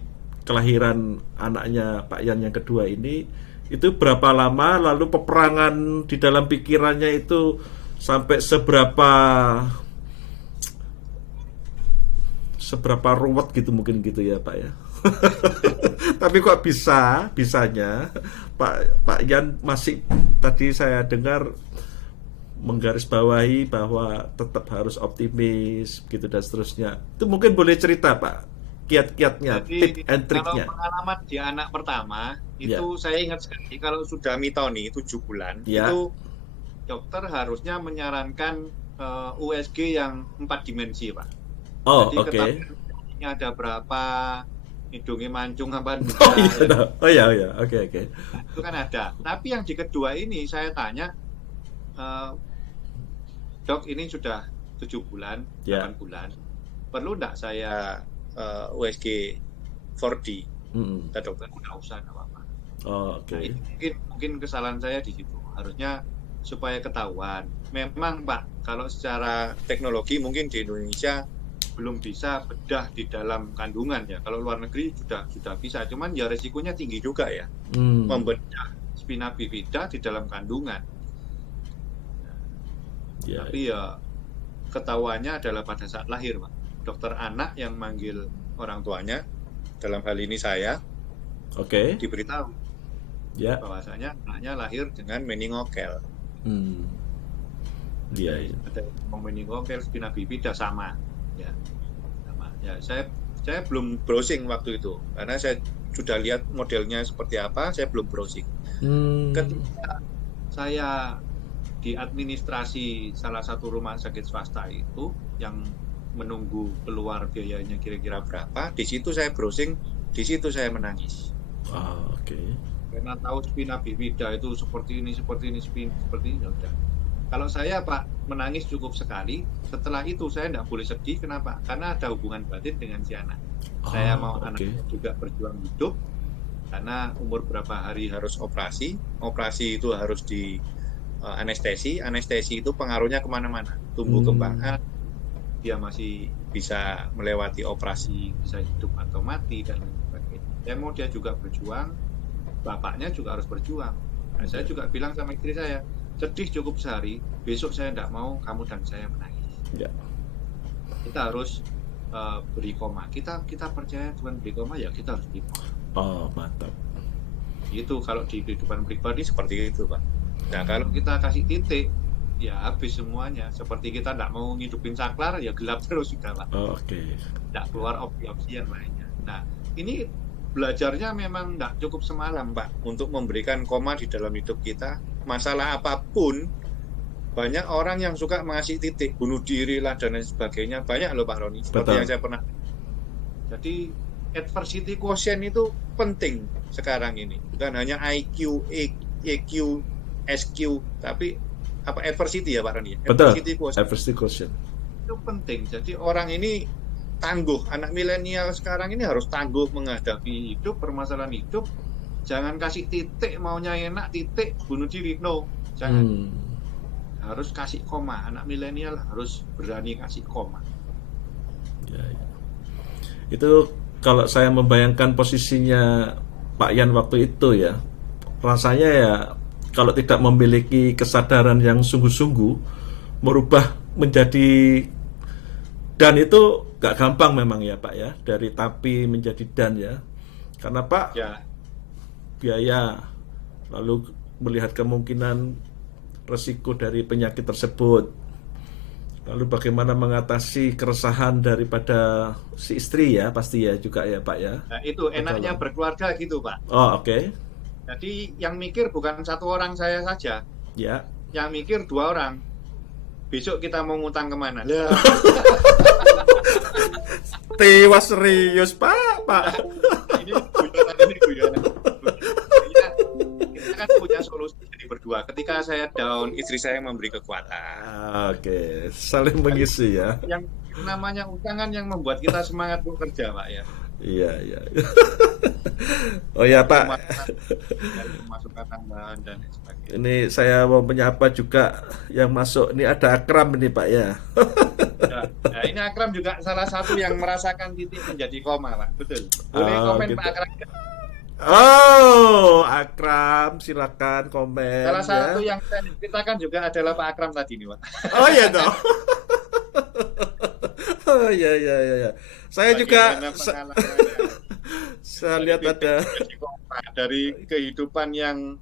kelahiran anaknya Pak Yan yang kedua ini, itu berapa lama, lalu peperangan di dalam pikirannya itu sampai seberapa ruwet gitu mungkin gitu ya, Pak ya. Tapi kok bisanya Pak Yan masih, tadi saya dengar, menggarisbawahi bahwa tetap harus optimis gitu dan seterusnya. Itu mungkin boleh cerita, Pak, kiat-kiatnya, tip and triknya. Kalau pengalaman di anak pertama itu saya ingat sekali, kalau sudah mitoni 7 bulan itu dokter harusnya menyarankan USG yang 4 dimensi, Pak. Oh, jadi ketahuannya ada berapa, hidungnya mancung apa enggak. Oh iya, oke. Itu kan ada. Tapi yang di kedua ini saya tanya, dok ini sudah 7 bulan, 8 bulan, perlu enggak saya USG 4D? Kata dokter, enggak usah, enggak apa-apa. Oh, oke. Nah, mungkin kesalahan saya di situ. Harusnya supaya ketahuan. Memang, Pak, kalau secara teknologi mungkin di Indonesia belum bisa bedah di dalam kandungan ya. Kalau luar negeri sudah bisa, cuman ya resikonya tinggi juga ya. Membedah spina bifida di dalam kandungan. Tapi ya ketahuannya adalah pada saat lahir, Pak. Dokter anak yang manggil orang tuanya, dalam hal ini saya, diberitahu bahwasanya anaknya lahir dengan meningokel. Ada meningokel, spina bifida sama. Ya, saya belum browsing waktu itu karena saya sudah lihat modelnya seperti apa, saya belum browsing. Ketika saya di administrasi salah satu rumah sakit swasta itu yang menunggu keluar biayanya kira-kira berapa, di situ saya browsing, di situ saya menangis. Karena tahu spina bifida itu seperti ini, ya udah. Kalau saya, Pak, menangis cukup sekali. Setelah itu saya tidak boleh sedih. Kenapa? Karena ada hubungan batin dengan si anak. Saya mau anaknya juga berjuang hidup. Karena umur berapa hari harus operasi. Operasi itu harus di anestesi. Anestesi itu pengaruhnya kemana-mana. Tumbuh kembang dia masih bisa melewati operasi, bisa hidup atau mati dan sebagainya. Saya mau dia juga berjuang. Bapaknya juga harus berjuang. Nah, saya juga bilang sama istri saya, sedih cukup sehari, besok saya tidak mau kamu dan saya menangis. Kita harus beri koma. Kita percaya Tuhan beri koma, ya kita harus terima. Oh, mantap. Itu kalau di kehidupan pribadi seperti itu, Pak. Nah, kalau kita kasih titik, ya habis semuanya. Seperti kita tidak mau ngidupin saklar, ya gelap terus sudah, Pak. Oh, oke. Tidak keluar opsi-opsi yang lainnya. Nah, ini belajarnya memang tidak cukup semalam, Pak, untuk memberikan koma di dalam hidup kita. Masalah apapun, banyak orang yang suka mengasih titik, bunuh diri lah dan lain sebagainya. Banyak loh Pak Roni, seperti yang saya pernah. Jadi adversity quotient itu penting sekarang ini. Bukan hanya IQ, EQ, SQ, tapi apa adversity ya Pak Roni? Betul. Adversity quotient itu penting. Jadi orang ini tangguh. Anak milenial sekarang ini harus tangguh menghadapi hidup, permasalahan hidup. Jangan kasih titik, maunya enak, titik, bunuh diri. No, jangan. Harus kasih koma. Anak milenial harus berani kasih koma. Ya. Itu kalau saya membayangkan posisinya Pak Yan waktu itu ya, rasanya ya kalau tidak memiliki kesadaran yang sungguh-sungguh, merubah menjadi dan itu gak gampang memang ya Pak ya, dari tapi menjadi dan ya. Karena Pak ya, biaya, lalu melihat kemungkinan resiko dari penyakit tersebut, lalu bagaimana mengatasi keresahan daripada si istri ya, pasti ya juga ya Pak ya. Nah itu enaknya berkeluarga gitu Pak. Oh oke. Jadi yang mikir bukan satu orang saya saja Ya. Yang mikir 2 orang. Besok kita mau ngutang kemana? Tewas serius Pak. Ini guyonan. Kita kan punya solusi jadi berdua. Ketika saya down, istri saya memberi kekuatan. Oke, saling mengisi ya. Yang namanya utangan yang membuat kita semangat bekerja, Pak ya. Iya. Oh ya Pak. Masukan tambahan dan sebagainya. Ini saya mau menyapa juga yang masuk. Ini ada Akram ini Pak ya. Nah, ini Akram juga salah satu yang merasakan titik menjadi koma, Pak. Betul. Boleh komen gitu. Pak Akram. Oh, Akram, silakan komen. Salah satu yang saya ceritakan juga adalah Pak Akram tadi nih, Pak. Oh iya dong. Oh iya. Saya juga saya lihat ada dari kehidupan yang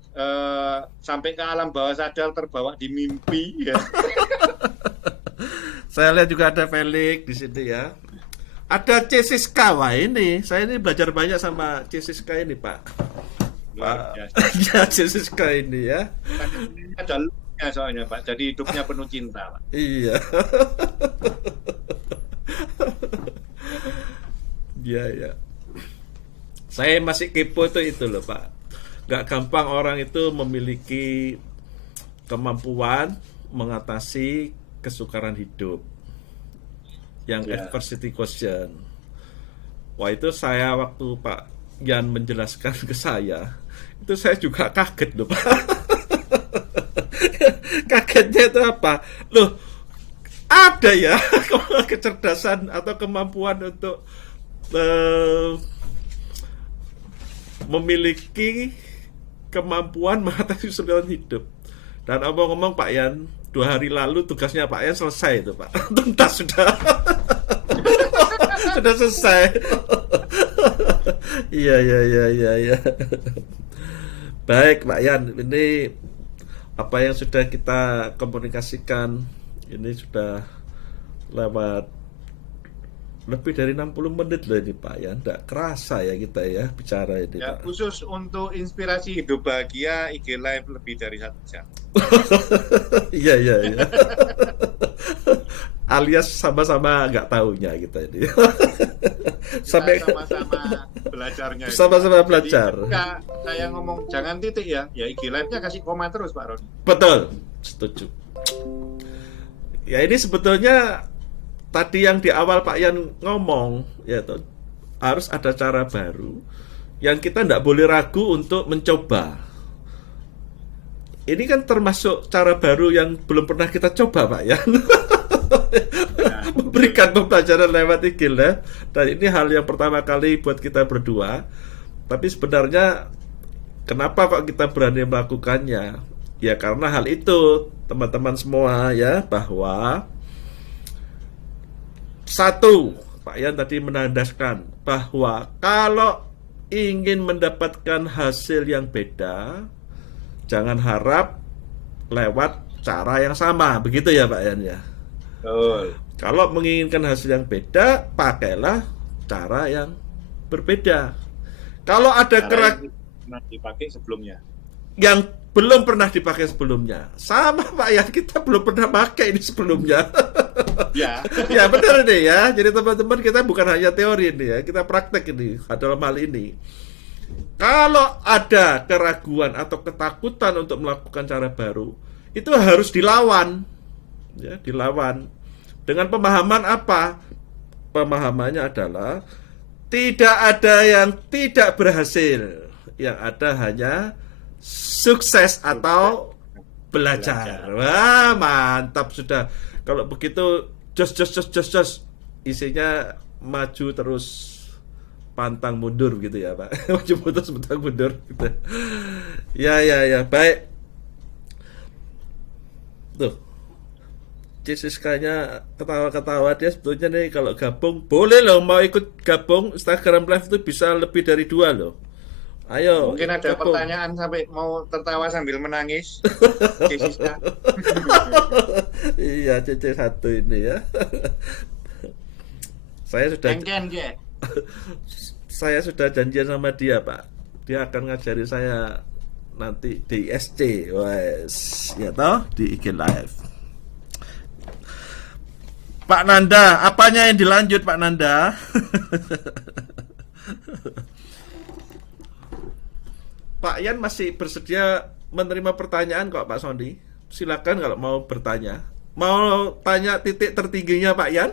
sampai ke alam bawah sadar terbawa di mimpi ya. Saya lihat juga ada Felix di sini ya. Ada C. Siska, wah ini saya ini belajar banyak sama C. Siska ini Pak. Ya C. Siska ini ya. Ada lunya soalnya Pak, jadi hidupnya penuh cinta Pak. Iya. Iya. Saya masih kepo itu loh Pak. Gak gampang orang itu memiliki kemampuan mengatasi kesukaran hidup yang adversity quotient. Wah itu saya waktu Pak Yan menjelaskan ke saya, itu saya juga kaget loh Pak. Kagetnya itu apa? Loh, ada ya kecerdasan atau kemampuan untuk memiliki kemampuan mengatasi kesulitan hidup. Dan omong-omong Pak Yan, 2 hari lalu tugasnya Pak Yan selesai itu Pak. Tuntas sudah. Sudah selesai. Iya. Baik Pak Yan, ini apa yang sudah kita komunikasikan ini sudah lewat lebih dari 60 menit loh ini Pak ya. Nggak kerasa ya kita ya bicara ini ya, Pak. Khusus untuk inspirasi hidup bahagia IG Live lebih dari 1 jam. Iya. Alias sama-sama nggak tahunya kita ini. Sampai sama-sama belajarnya. Sama-sama belajar. Jadi, saya ngomong jangan titik ya IG Live-nya kasih koma terus Pak Roni. Betul, setuju. Ya ini sebetulnya tadi yang di awal Pak Yan ngomong, yaitu harus ada cara baru yang kita tidak boleh ragu untuk mencoba. Ini kan termasuk cara baru yang belum pernah kita coba Pak Yan. Memberikan pembelajaran lewat IG Live, dan ini hal yang pertama kali buat kita berdua. Tapi sebenarnya kenapa kok kita berani melakukannya? Ya karena hal itu teman-teman semua ya, bahwa satu, Pak Yan tadi menandaskan bahwa kalau ingin mendapatkan hasil yang beda, jangan harap lewat cara yang sama, begitu ya Pak Yan ya. Betul. Kalau menginginkan hasil yang beda, pakailah cara yang berbeda. Kalau ada Cara yang pernah dipakai sebelumnya. yang belum pernah dipakai sebelumnya, sama Pak Yan, kita belum pernah pakai ini sebelumnya. Ya. Ya benar nih ya. Jadi teman-teman, kita bukan hanya teori ini ya, kita praktek ini dalam hal ini. Kalau ada keraguan atau ketakutan untuk melakukan cara baru, itu harus dilawan. Ya, dilawan. Dengan pemahaman apa? Pemahamannya adalah tidak ada yang tidak berhasil. Yang ada hanya sukses atau belajar. Wah, mantap sudah. Kalau begitu jos. Isinya maju terus pantang mundur gitu ya Pak. Maju terus pantang mundur gitu. Ya, baik. Tuh. Siskanya ketawa-ketawa, dia sebetulnya nih kalau gabung boleh loh, mau ikut gabung Instagram Live itu bisa lebih dari 2 loh. Ayo. Mungkin ada gabung. pertanyaan sampai mau tertawa sambil menangis. Siska. Iya, CC1 ini ya. Saya sudah janjian sama dia Pak. Dia akan ngajari saya nanti di ISC, wes, ya toh, di IG Live. Pak Nanda, apanya yang dilanjut Pak Nanda? Pak Yan masih bersedia menerima pertanyaan kok Pak Sondi. Silakan kalau mau bertanya. Mau tanya titik tertingginya Pak Yan?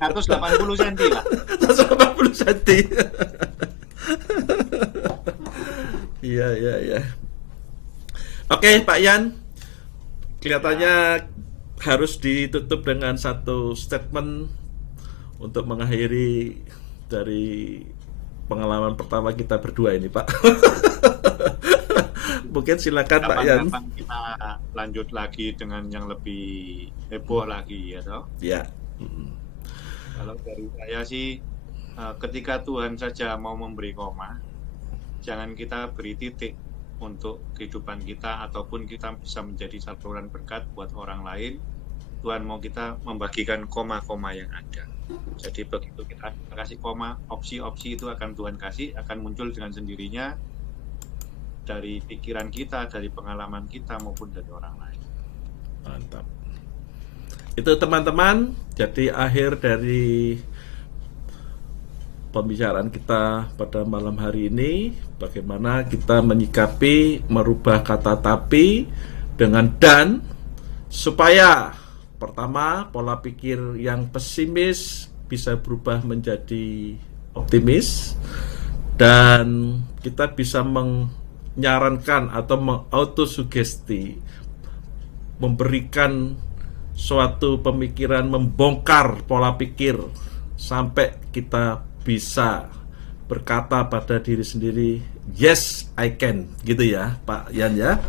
180 cm lah. 180 cm. Iya. Oke Pak Yan, kelihatannya harus ditutup dengan satu statement untuk mengakhiri dari pengalaman pertama kita berdua ini Pak. Mungkin silakan Pak Yan. Kapan kita lanjut lagi dengan yang lebih heboh lagi ya toh? Ya. Kalau dari saya sih, ketika Tuhan saja mau memberi koma, jangan kita beri titik untuk kehidupan kita, ataupun kita bisa menjadi saluran berkat buat orang lain. Tuhan mau kita membagikan koma-koma yang ada. Jadi begitu kita kasih koma, opsi-opsi itu akan Tuhan kasih, akan muncul dengan sendirinya dari pikiran kita, dari pengalaman kita maupun dari orang lain. Mantap. Itu teman-teman, jadi akhir dari pembicaraan kita pada malam hari ini, bagaimana kita menyikapi merubah kata tapi dengan dan, supaya pertama pola pikir yang pesimis bisa berubah menjadi optimis, dan kita bisa menyarankan atau mengautosugesti, memberikan suatu pemikiran, membongkar pola pikir sampai kita bisa berkata pada diri sendiri, yes I can, gitu ya Pak Yan ya.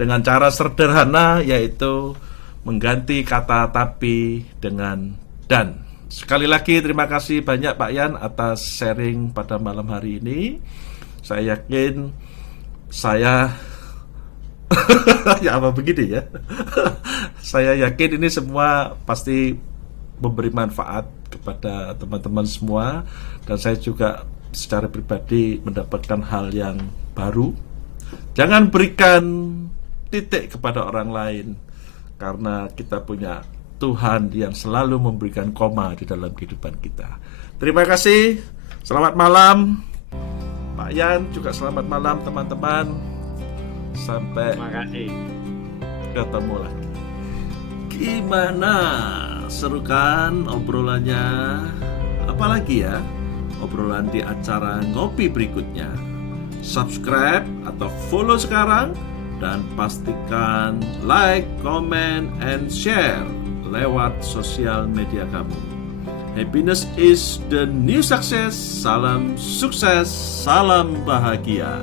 Dengan cara sederhana, yaitu mengganti kata tapi dengan dan. Sekali lagi terima kasih banyak Pak Yan atas sharing pada malam hari ini. Saya yakin ya apa begini ya. Saya yakin ini semua pasti memberi manfaat kepada teman-teman semua, dan saya juga secara pribadi mendapatkan hal yang baru. Jangan berikan titik kepada orang lain, karena kita punya Tuhan yang selalu memberikan koma di dalam kehidupan kita. Terima kasih. Selamat malam Pak Yan, juga selamat malam teman-teman. Sampai Terima kasih. ketemu lagi. Gimana? Seru kan obrolannya? Apalagi ya obrolan di acara ngopi berikutnya. Subscribe atau follow sekarang, dan pastikan like, comment, and share lewat sosial media kamu. Happiness is the new success. Salam sukses, salam bahagia.